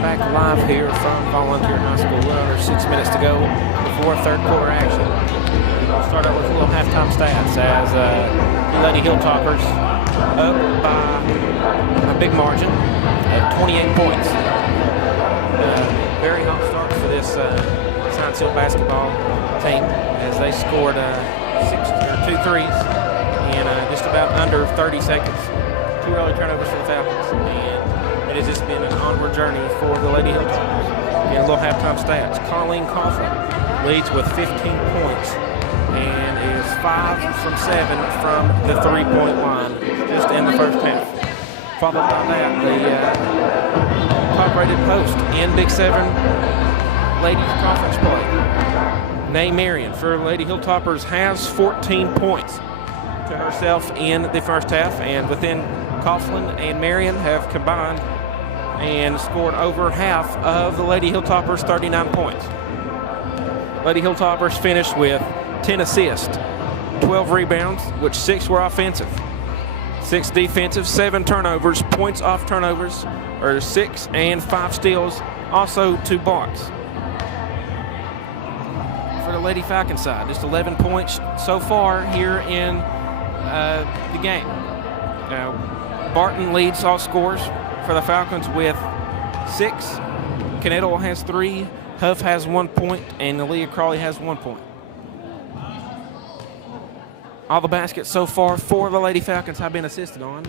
Back live here from Volunteer High School. A little under 6 minutes to go before third quarter action. We'll start out with a little halftime stats as the Lady Hilltoppers up by a big margin of 28 points. Very hot start for this Science Hill basketball team as they scored 2 threes in just about under 30 seconds. 2 early turnovers for the Falcons. And it has just been an onward journey for the Lady Hilltoppers. Again, a little halftime stats. Colleen Coughlin leads with 15 points and is 5 from 7 from the three-point line just in the first half. Followed by that, the top-rated post in Big 7 Ladies Conference play. Nay Marion for Lady Hilltoppers has 14 points to herself in the first half, and within Coughlin and Marion have combined and scored over half of the Lady Hilltoppers' 39 points. Lady Hilltoppers finished with 10 assists, 12 rebounds, which 6 were offensive, 6 defensive, 7 turnovers, points off turnovers, or 6 and 5 steals, also 2 blocks. For the Lady Falcon side, just 11 points so far here in the game. Now, Barton leads all scores for the Falcons with 6. Canettle has 3. Huff has 1 point, and Aaliyah Crawley has 1 point. All the baskets so far for the Lady Falcons have been assisted on.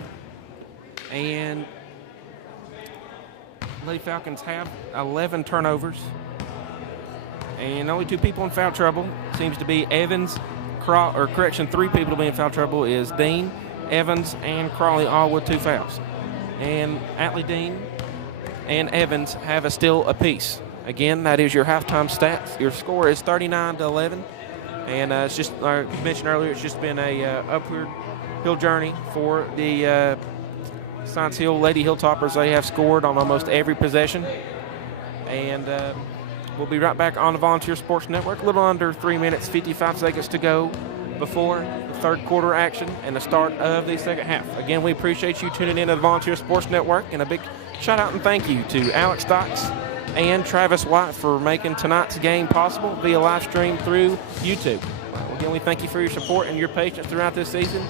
And Lady Falcons have 11 turnovers. And only 2 people in foul trouble. Seems to be Evans, 3 people to be in foul trouble is Dean, Evans, and Crawley, all with 2 fouls. And Atlee Dean and Evans have a steal apiece. Again, that is your halftime stats. Your score is 39-11. And it's just, like I mentioned earlier, it's just been a upward hill journey for the Science Hill Lady Hilltoppers. They have scored on almost every possession. And we'll be right back on the Volunteer Sports Network. A little under 3 minutes, 55 seconds to go before the third quarter action and the start of the second half. Again, we appreciate you tuning in to the Volunteer Sports Network, and a big shout out and thank you to Alex Stocks and Travis White for making tonight's game possible via live stream through YouTube. Again, we thank you for your support and your patience throughout this season,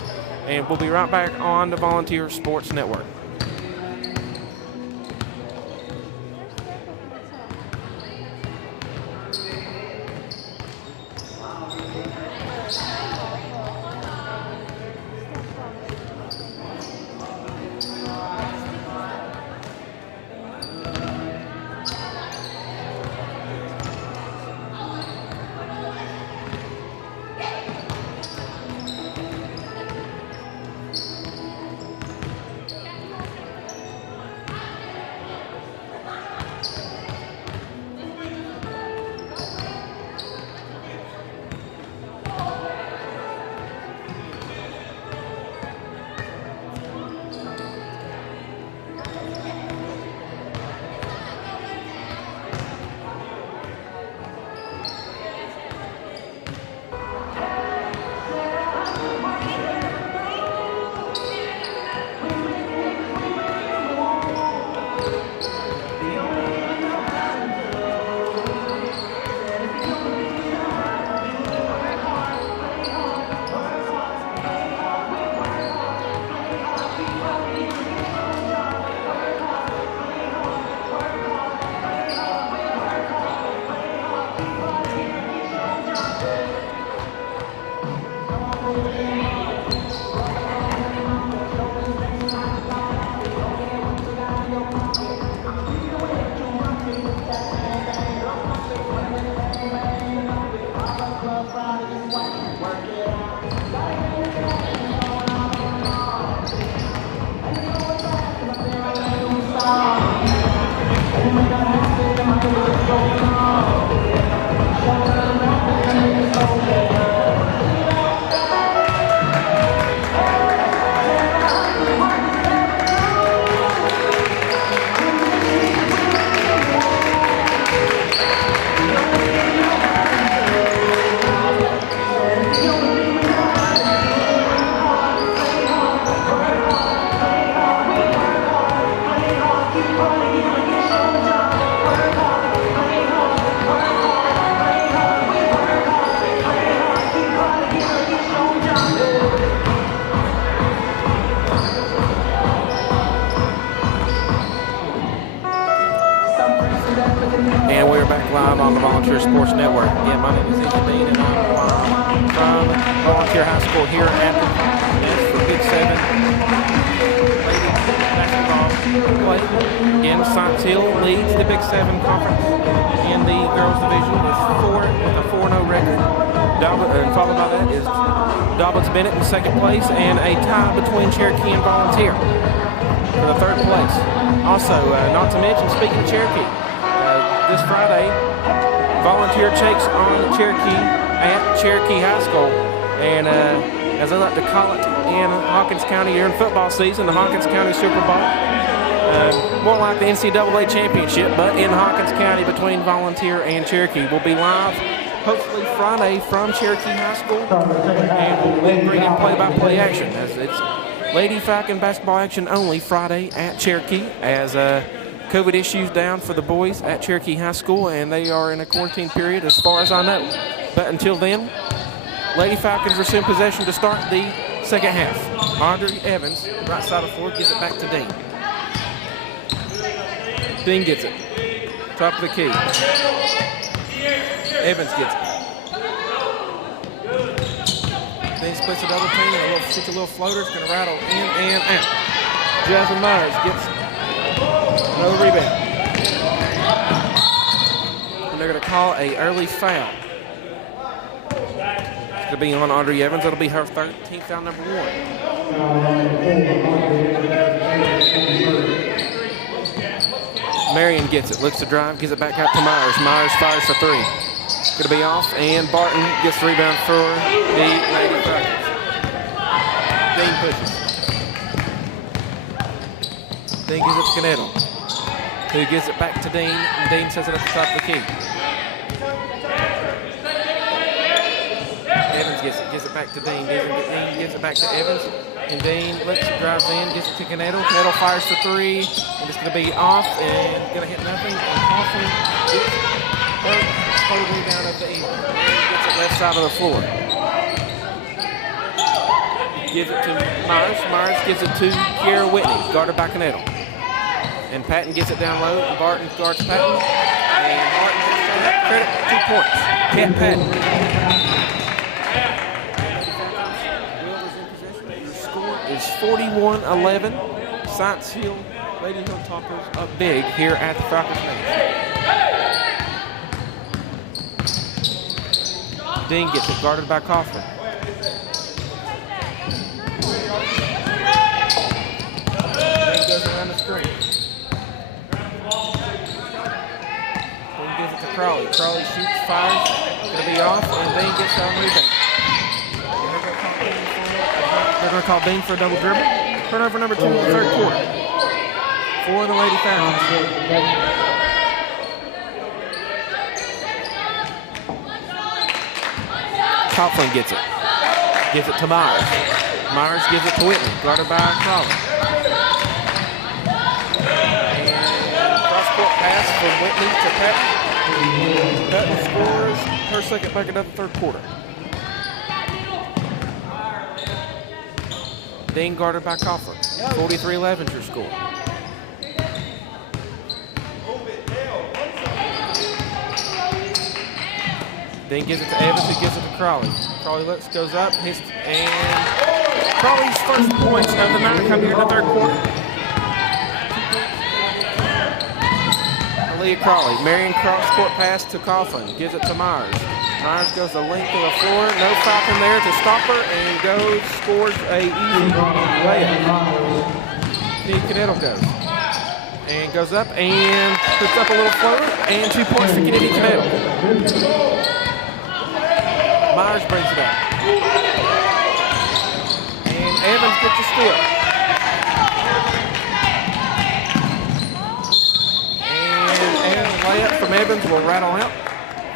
and we'll be right back on the Volunteer Sports Network. Volunteer Sports Network. Again, my name is Ethan Dean, and I'm from Volunteer High School here at the for Big 7 ladies basketball play. Again, Science Hill leads the Big 7 conference in the girls division with a 4-0 record. And followed by that is Dobbins Bennett in second place, and a tie between Cherokee and Volunteer for the third place. Also, not to mention, speaking of Cherokee, this Friday, Volunteer takes on Cherokee at Cherokee High School. And as I like to call it in Hawkins County during football season, the Hawkins County Super Bowl. More like the NCAA championship, but in Hawkins County between Volunteer and Cherokee. We'll be live hopefully Friday from Cherokee High School, and we'll bring in play-by-play action as it's Lady Falcon basketball action only Friday at Cherokee, as COVID issues down for the boys at Cherokee High School, and they are in a quarantine period as far as I know. But until then, Lady Falcons resume possession to start the second half. Audrey Evans, right side of the floor, gives it back to Dean. Dean gets it. Top of the key. Evans gets it. Dean splits a double team and a little floater. It's going to rattle in and out. Jasmine Myers gets another rebound. And they're going to call a early foul. It's going to be on Audrey Evans. It'll be her 13th foul, number 1. Marion gets it, looks to drive, gives it back out to Myers. Myers fires for 3. Going to be off, and Barton gets the rebound for the Lady Falcons. Dean pushes. Dean gives it to Canettle, who gives it back to Dean, and Dean sets it at the top of the key. Evans gives it back to Dean. Dean gives it back to Evans, and Dean drives in, gets it to Canettle. Canettle fires for 3, and it's going to be off, and going to hit nothing. And Hoffman gets third rebound of the evening. Gets it left side of the floor. Gives it to Myers. Myers gives it to Kiera Whitney, guarded by Canettle. And Patton gets it down low, and Barton guards Patton. And Barton gets that credit, 2 points. Cat Patton. Will is in possession. Their score is 41-11. Science Hill Lady Hilltoppers up big here at the Falcons Nest. Dean gets it, guarded by Kaufman. Dean goes around the screen. Dean gives it to Crawley. Crawley shoots, fires, going to be off, and Dean gets on rebound. They're going to call Dean for a double dribble. Turnover number 2 in the third quarter for the Lady Falcons. Coughlin gets it. Gives it to Myers. Myers gives it to Whitney, guarded by Crawley. And cross-court pass from Whitney to Patton. Patton scores her second bucket of the third quarter. Dean guarded by Coughlin. 43-11 is your score. Dean gives it to Evans, who gives it to Crawley. Crawley goes up, hits, and Crawley's first points of the night come here in the third quarter. Aaliyah Crawley. Marion cross-court pass to Coughlin. Gives it to Myers. Myers goes the length of the floor. No Falcon there to stop her, and scores a easy layup. Steve Canettle goes. And goes up and puts up a little floater, and 2 points for Kennedy Canettle. Myers brings it up. And Evans gets a steal. And a layup from Evans will rattle out.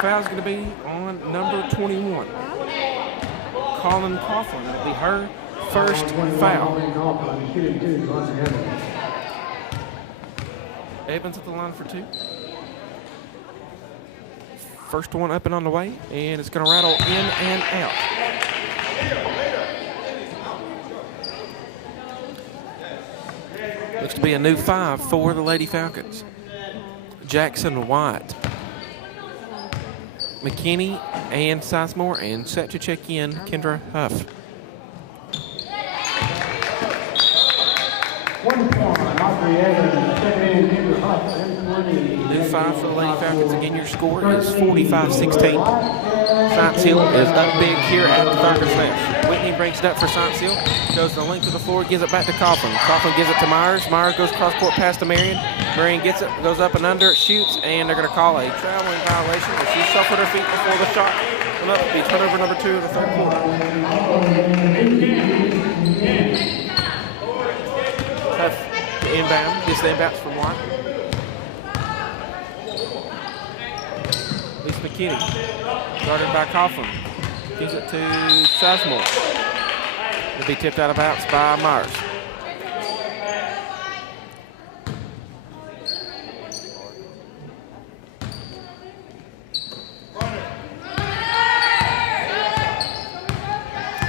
Foul's going to be on number 21. Colin Coughlin. That'll be her first foul. Evans at the line for 2. First one up and on the way, and it's going to rattle in and out. Looks to be a new 5 for the Lady Falcons. Jackson White McKinney and Sizemore, and set to check in Kendra Huff. 1 point, Audrey Evans, second Kendra Huff, M20. New 5 for the Lady Falcons. Again, your score is 45-16. Science Hill is up big here at the Falcons Nest. Whitney brings it up for Science Hill. Goes the length of the floor, gives it back to Coughlin. Coughlin gives it to Myers. Myers goes cross court past to Marion. Marion gets it, goes up and under, shoots, and they're going to call a traveling violation. But she shuffled her feet before the shot went up. It'll be turnover number 2 in the third quarter. Tough to inbound. Gets the inbounds from White. Lisa McKinney, guarded by Coughlin. Gives it to Sizemore. It'll be tipped out of bounds by Myers.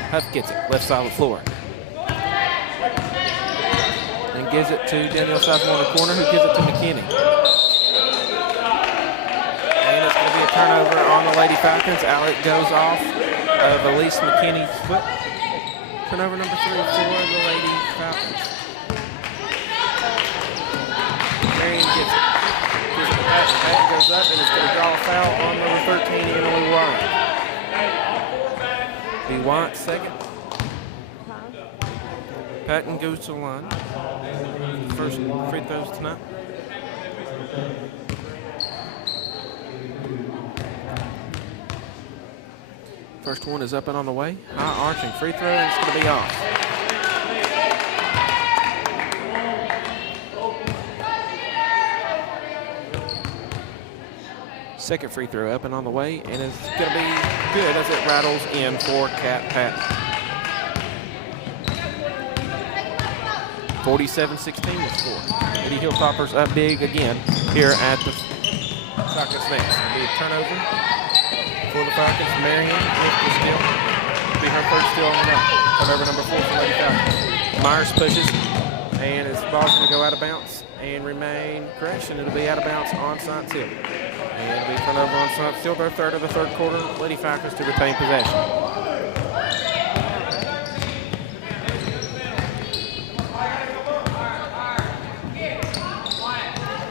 Huff gets it, left side of the floor. And gives it to Danielle Sizemore in the corner, who gives it to McKinney. And it's going to be a turnover on the Lady Falcons. Alec goes off of Elise McKinney's foot. Turnover number 3 for the Lady Falcons. Marion gets it. Gives it back. Back goes up, and it's going to draw a foul on number 13, Emily White. Be White second. Patton goes to the line. First free throws tonight. First one is up and on the way. High arching free throw, and it's going to be off. Second free throw up and on the way, and it's going to be good as it rattles in for Kat Patton. 47-16 the score. Lady Hilltoppers up big again here at the Falcons Nest. It'll be a turnover for the Falcons. Marion with the steal. It'll be her first steal on the night. Turnover number 4 for Lady Falcons. Myers pushes, and his ball's going to go out of bounds and remain fresh, and it'll be out of bounds on Science Hill. And it'll be turnover on Science Hill, their third of the third quarter. Lady Falcons to retain possession.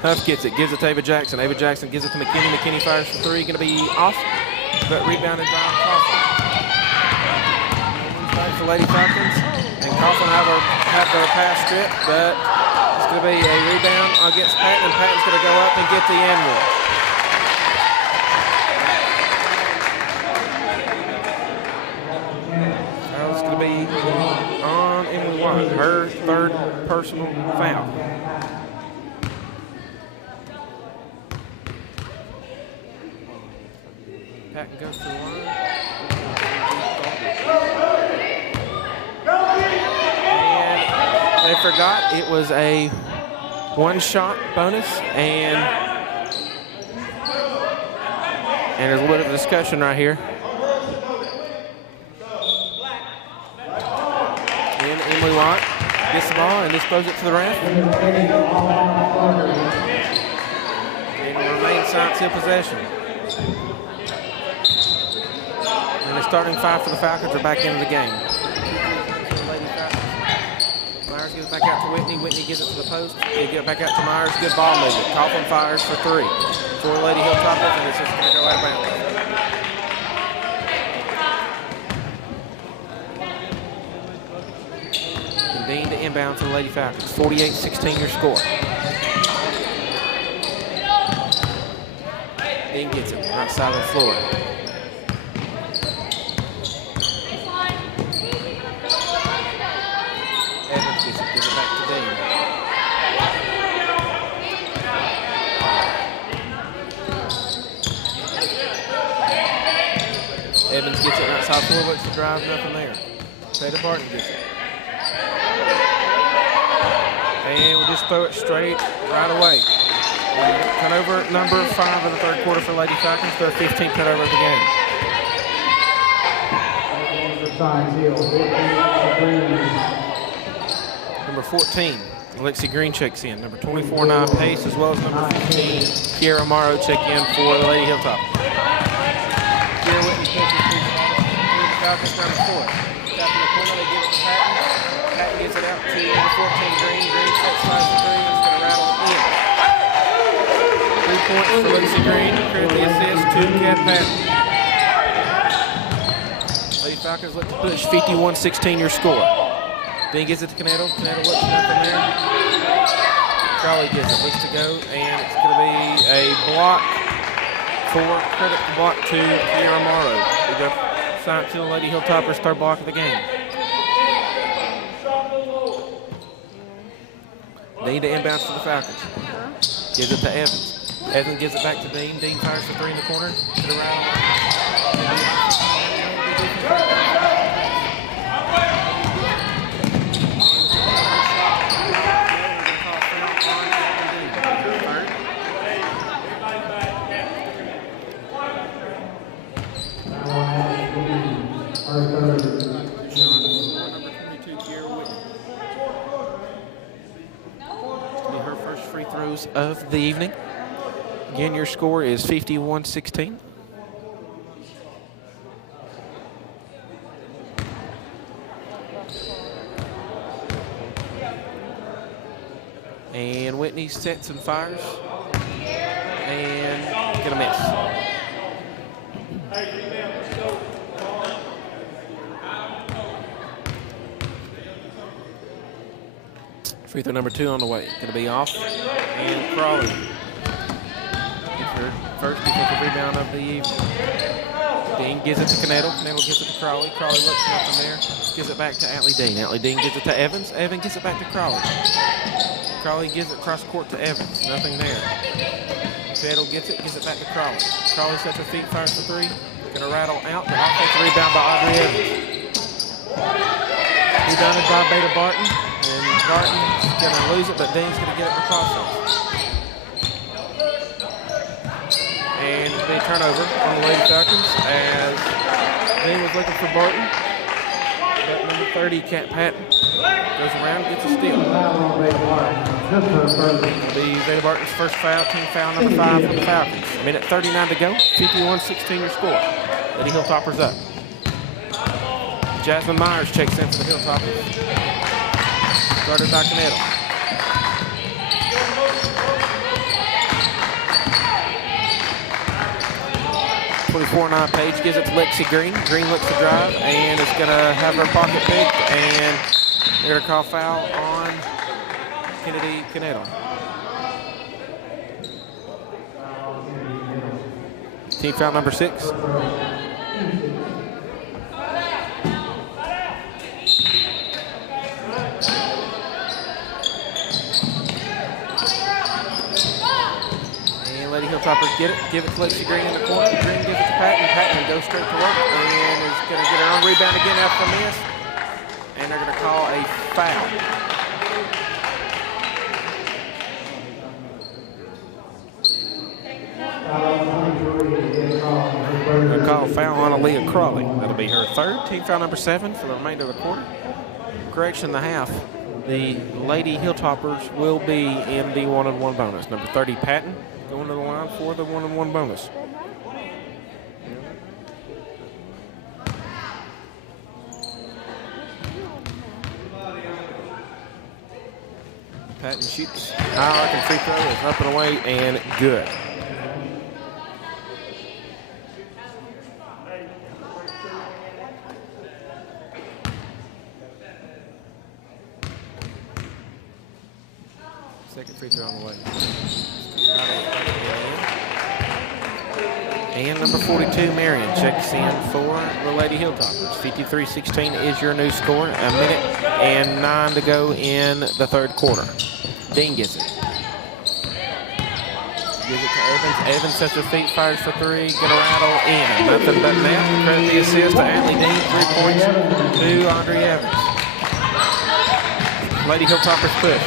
Huff gets it, gives it to Ava Jackson. Ava Jackson gives it to McKinney. McKinney fires for 3, going to be off, but rebounded by Coughlin. Back for Lady Falcons, and Coughlin have their pass strip, but it's going to be a rebound against Patton, and Patton's going to go up and get the end one. It's going to be on Emily White, her third personal foul. Patton goes to the line. And they forgot it was a one-shot bonus, and there's a little bit of discussion right here. And Emily White gets the ball and disposes it to the ref. And it remains Science Hill possession. And the starting 5 for the Falcons are back into the game. Myers gives it back out to Whitney. Whitney gives it to the post. They get it back out to Myers. Good ball movement. Coughlin fires for 3. For Lady Hilltoppers, and it's just going to go out of bounds. And Dean to inbound for the Lady Falcons. 48-16 your score. Dean gets it right side of the floor. Evans gets it, gives it back to Dean. Evans gets it right side floor, looks to drive, nothing there. Taylor Barton gets it. And we'll just throw it straight right away. Turnover number 5 in the third quarter for Lady Falcons, their 15th turnover of the game. Number 14, Alexi Green checks in. Number 24, Nia Pace, as well as number 15, Kiera Morrow check in for the Lady Hilltop. Falcons down the court. Tap in the corner, they give it to Patton. Patton gets it out to number 14, Green. Green sets 5 for 3. It's going to rattle in. 3 points for Lucy Green. Currently assist to Kat Patton. Lady Falcons look to push 51-16 your score. Then gets it to Canedo. Canedo looks nothing there. Crowley gets it, looks to go, and it's going to be a block for credit block to Kiara Morrow. We go sign to the Lady Hilltoppers' third block of the game. Dean to inbounds to the Falcons. Gives it to Evans. Evans gives it back to Dean. Dean fires for 3 in the corner. To the right. Her first free throws of the evening. Again, your score is 51-16. And Whitney sets and fires. And gonna miss. Free throw number 2 on the way. Gonna be off. And Crawley gets her first defensive rebound of the evening. Dean gives it to Canedo. Canedo gives it to Crawley. Crawley looks nothing there. Gives it back to Atlee Dean. Atlee Dean gives it to Evans. Evans gives it back to Crawley. Crawley gives it cross court to Evans. Nothing there. Canedo gets it back to Crawley. Crawley sets her feet, fires for 3. Gonna rattle out. The offensive rebound by Audrey Evans. Rebounded by Beta Barton. And Barton's gonna lose it, but Dean's gonna get it for crossover. And it's been a turnover on the Lady Falcons as Dean was looking for Barton. But number 30, Kat Patton, goes around and gets a steal. The Beta Barton's first foul, team foul number 5 for the Falcons. Minute 39 to go, 51-16 your score. Lady Hilltoppers up. Jasmine Myers checks in for the Hilltoppers. Guarded by Canedo. .24-9 Page gives it to Lexi Green. Green looks to drive and is going to have her pocket picked, and they're going to call foul on Kennedy Canedo. Team foul number 6. Lady Hilltoppers get it, give it to Lexi Green in the corner. Green gives it to Patton. Patton goes straight to work and is going to get her own rebound again after the miss. And they're going to call a foul. They're going to call a foul on Aaliyah Crawley. That'll be her 3rd. Team foul number 7 for the remainder of the quarter. Correction, the half. The Lady Hilltoppers will be in the 1-on-1 bonus. Number 30, Patton, going to the line for the 1-on-1 bonus. Patton shoots high arc and free throw is up and away and good. Second free throw on the way. And number 42, Marion, checks in for the Lady Hilltoppers. 53-16 is your new score. 1 minute and 9 to go in the 3rd quarter. Dean gets it. Gives it to Evans. Evans sets her feet, fires for 3. Gonna rattle in. Nothing but net. Credit the assist to Atlee Dean. 3 points to Audrey Evans. Lady Hilltoppers push.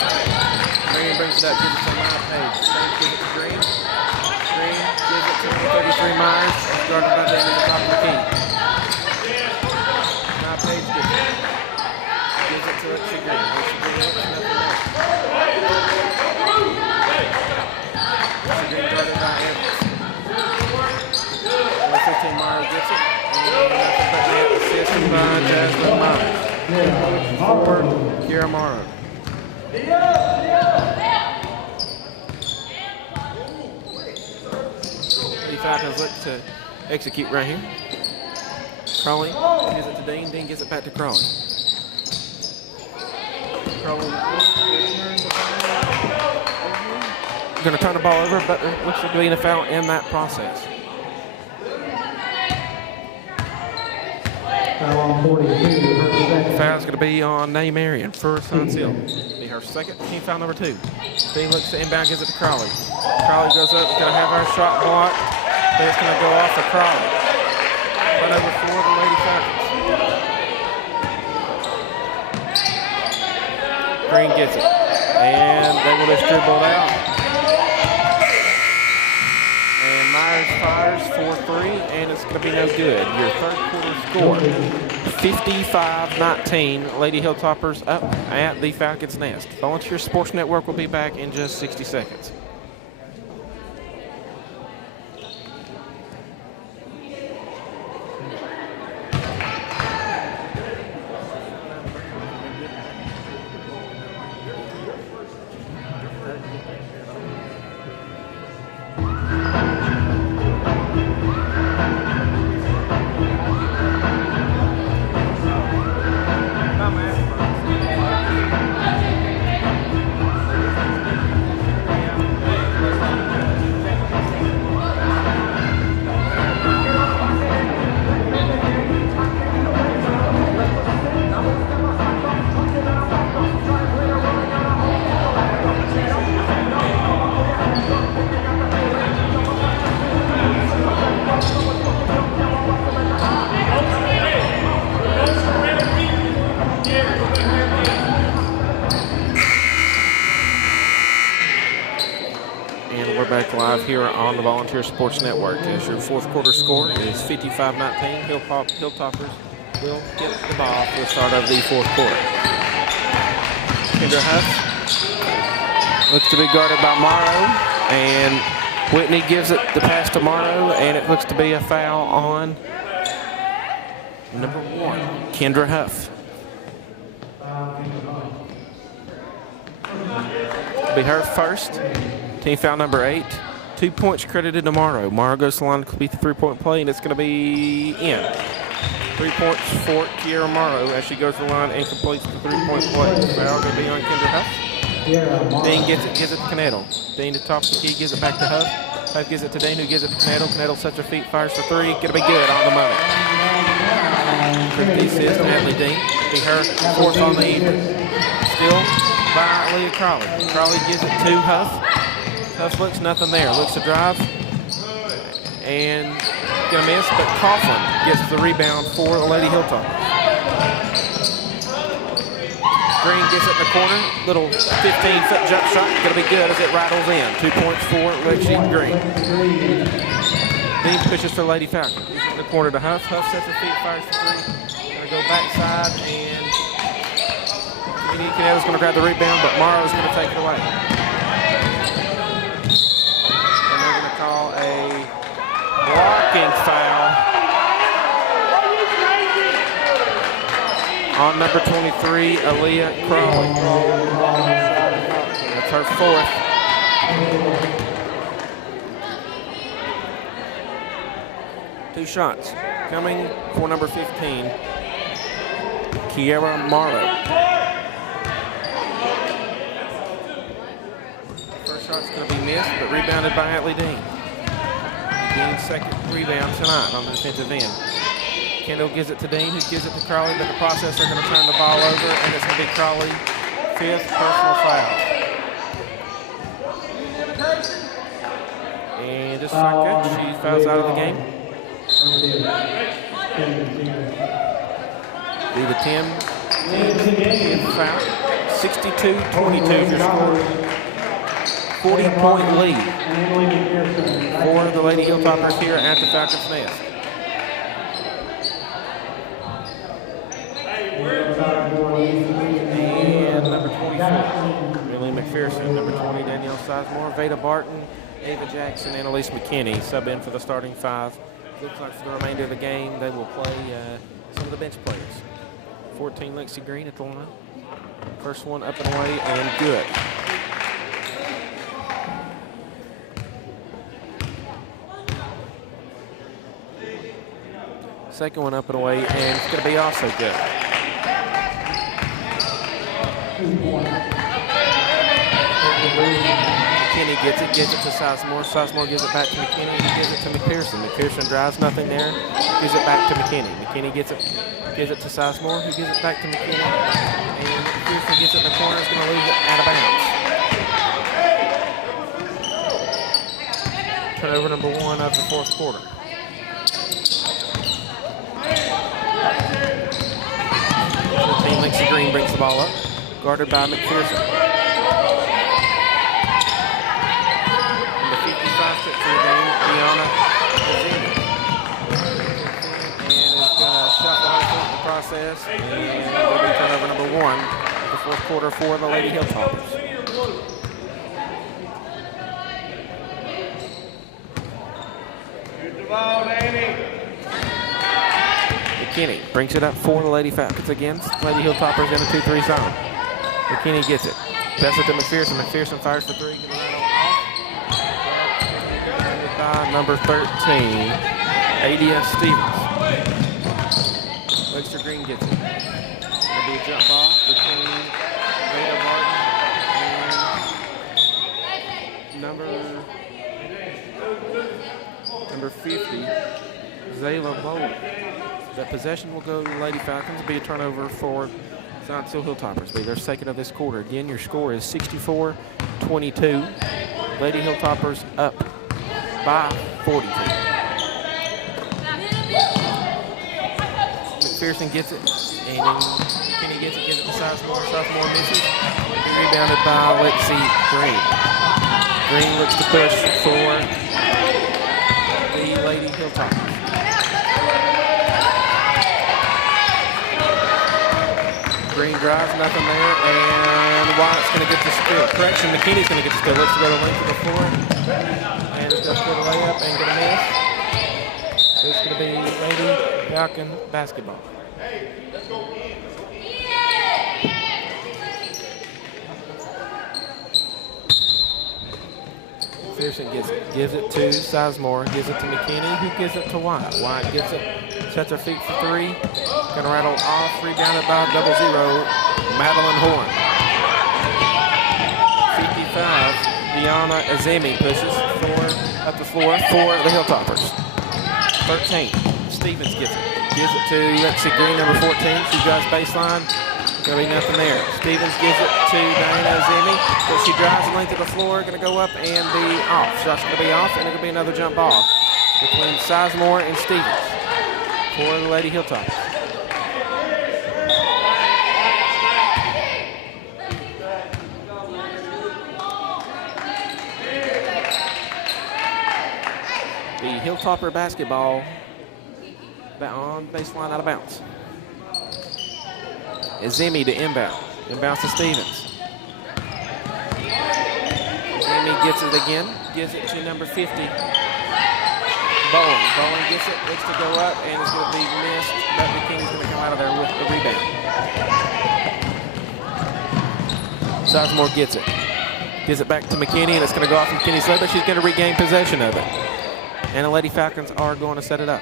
Marion brings it up, gives it to Maya Page. Gives it to Green. Green gives it to 33 Myers. Guarded by Dean at the top of the key. Maya Page gives it. Gives it to Lexi Green. Lexi Green looks nothing there. Lexi Green guarded by Evans. 15 Myers gets it. And nothing but net assist to for Kiara Morrow. Lady Falcons look to execute right here. Crawley gives it to Dean. Dean gives it back to Crawley. Crawley going to turn the ball over, but there looks like being a foul in that process. Foul on 42, her second. Foul's going to be on Nay Marion for Sun Seal. Be her second, team foul number 2. Dean looks to inbound, gives it to Crawley. Crawley goes up, going to have her shot blocked, but it's going to go off for Crawley. Right over for the Lady Falcons. Green gets it, and they will just dribble it out. And Myers fires for 3, and it's going to be no good. Your third quarter score, 55-19. Lady Hilltoppers up at the Falcons' Nest. Volunteer Sports Network will be back in just 60 seconds. Back live here on the Volunteer Sports Network as your fourth quarter score is 55-19. Hilltoppers will get the ball for the start of the fourth quarter. Kendra Huff looks to be guarded by Morrow, and Whitney gives it the pass to Morrow, and it looks to be a foul on number 1, Kendra Huff. It'll be her first. Team foul number 8. 2 points credited to Morrow. Morrow goes to the line to complete the three-point play, and it's going to be in. 3 points for Kiara Morrow as she goes to the line and completes the three-point play. Foul going to be on Kendra Huff. Dean gets it to Canettle. Dean to top of the key, gives it back to Huff. Huff gives it to Dean, who gives it to Canettle. Canettle sets her feet, fires for 3. Going to be good on the money. Christy assist, Natalie Dean. Be her fourth on the evening. Still by Leah Crawley. Crawley gives it to Huff. Huff looks, nothing there. Looks to drive and gonna miss, but Coughlin gets the rebound for the Lady Hilltoppers. Green gets it in the corner. Little 15-foot jump shot. Gonna be good as it rattles in. 2 points for Lexi Green. Dean pushes for Lady Falcon. In the corner to Huff. Huff sets her feet, fires for 3. Gonna go backside, and Canetta's gonna grab the rebound, but Morrow's gonna take it away. Call a blocking foul on number 23, Aaliyah Crawley. That's her 4th. Two shots coming for number 15, Kiara Morrow. Shot's going to be missed, but rebounded by Atlee Dean. Dean's second rebound tonight on the defensive end. Kendall gives it to Dean, who gives it to Crawley, but the process they're going to turn the ball over, and it's going to be Crawley 5th personal foul. And just like that, she fouls out of the game. Be the 10th foul. 62-22 is your score. 40-point lead for the Lady Hilltoppers here at the Falcons' Nest. And number 24, Millie McPherson. Number 20, Danielle Sizemore. Veda Barton, Ava Jackson, and Elise McKinney sub in for the starting 5. Looks like for the remainder of the game, they will play some of the bench players. 14, Lexi Green at the line. First one up and away and good. Second one up and away, and it's going to be also good. McKinney gets it to Sizemore. Sizemore gives it back to McKinney. He gives it to McPherson. McPherson drives, nothing there. Gives it back to McKinney. McKinney gives it to Sizemore. He gives it back to McKinney. And McPherson gets it in the corner. Is going to lose it out of bounds. Turnover number 1 of the fourth quarter. Lexi Green brings the ball up, guarded by McPherson. Number 55 sits for the game, Deanna Azimi. And is going to shuffle her foot in the process, and it'll be turnover number 1 of the fourth quarter for the Lady Hilltoppers. Here's the ball, Danny. McKinney brings it up for the Lady Falcons again. Lady Hilltoppers in a 2-3 zone. McKinney gets it. Pass it to McPherson. McPherson fires for 3. By number 13, ADS Stevens. Lexter Green gets it. It'll be a jump ball between Veda Martin and number 50, Zayla Bowler. That possession will go to the Lady Falcons. It'll be a turnover for Zion Hill Hilltoppers. Be their second of this quarter. Again, your score is 64-22. Lady Hilltoppers up by 42. McPherson gets it, and Kenny gets it to Sizemore. Sizemore misses, and rebounded by Lexi Green. Green looks to push for the Lady Hilltoppers. Green drives, nothing there, and Wyatt's going to get the steal. Correction, McKinney's going to get the steal. Looks to go to the length of the floor, and it's just going to lay up and going to miss. It's going to be Lady Falcon basketball. Pearson gives it to Sizemore, gives it to McKinney, who gives it to Wyatt. Wyatt gets it, sets her feet for 3. Going to rattle off, rebounded by 0-0, Madeline Horn. 55, Deanna Azimi pushes up the floor for the Hilltoppers. 13, Stevens gets it. Gives it to Lexi Green, number 14. She drives baseline. Going to be nothing there. Stevens gives it to Diana Azimi, but she drives the length of the floor. Going to go up and be off. Shot's going to be off, and it's going to be another jump ball between Sizemore and Stevens for the Lady Hilltoppers. The Hilltopper basketball on baseline out of bounds. Azimi to inbound. Inbounds to Stevens. Azimi gets it again. Gives it to number 50. Bowen. Bowen gets it. Looks to go up, and it's going to be missed. But McKinney's going to come out of there with the rebound. Sizemore gets it. Gives it back to McKinney, and it's going to go off McKinney's leg, but she's going to regain possession of it. And the Lady Falcons are going to set it up.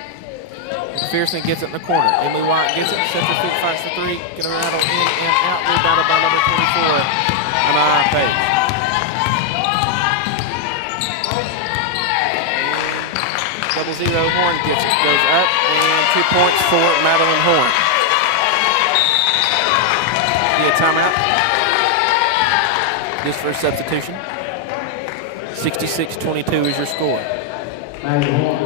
McPherson gets it in the corner. Emily White gets it, sets her feet, fires for 3. Going to rattle in and out, rebounded by number 24, Anaya Page. And 0-0, Horn gets it, goes up, and 2 points for Madeline Horn. Be a timeout. Just for a substitution. 66-22 is your score. Madeline Horn.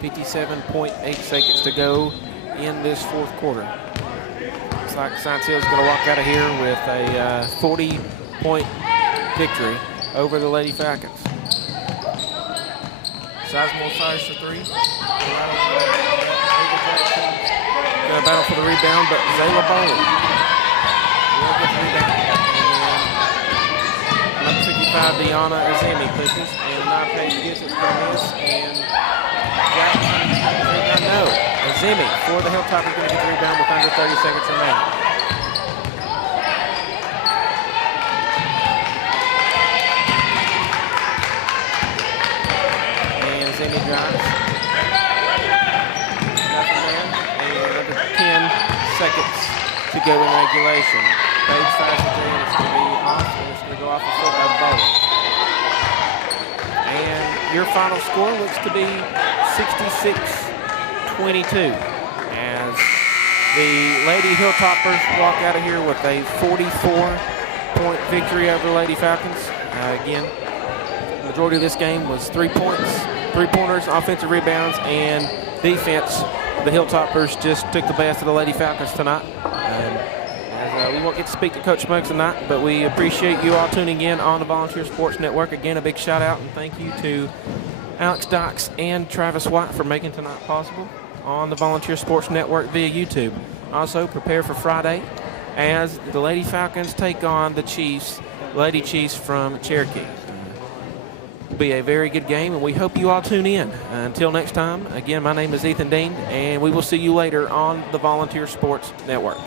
57.8 seconds to go in this fourth quarter. Looks like Science Hill is going to walk out of here with a 40-point victory over the Lady Falcons. Sizemore fires for 3. Going to battle for the rebound, but Zayla Bowling will get rebound. And number 55, Deanna Azemi pushes. And Page gets it for a miss. And Jackson, no. Azemi for the Hilltoppers going to get the rebound with under 30 seconds remaining. And Azemi drives. Nothing there. And under 10 seconds to go in regulation. Page fires the three, and it's going to be off, and it's going to go off the foot of Bowling. And your final score looks to be 66-22 as the Lady Hilltoppers walk out of here with a 44-point victory over the Lady Falcons. Again, the majority of this game was 3 points, three-pointers, offensive rebounds, and defense. The Hilltoppers just took the best of the Lady Falcons tonight. We won't get to speak to Coach Muggs tonight, but we appreciate you all tuning in on the Volunteer Sports Network. Again, a big shout out and thank you to Alex Docks and Travis White for making tonight possible on the Volunteer Sports Network via YouTube. Also, prepare for Friday as the Lady Falcons take on the Chiefs, Lady Chiefs from Cherokee. It'll be a very good game, and we hope you all tune in. Until next time, again, my name is Ethan Dean, and we will see you later on the Volunteer Sports Network.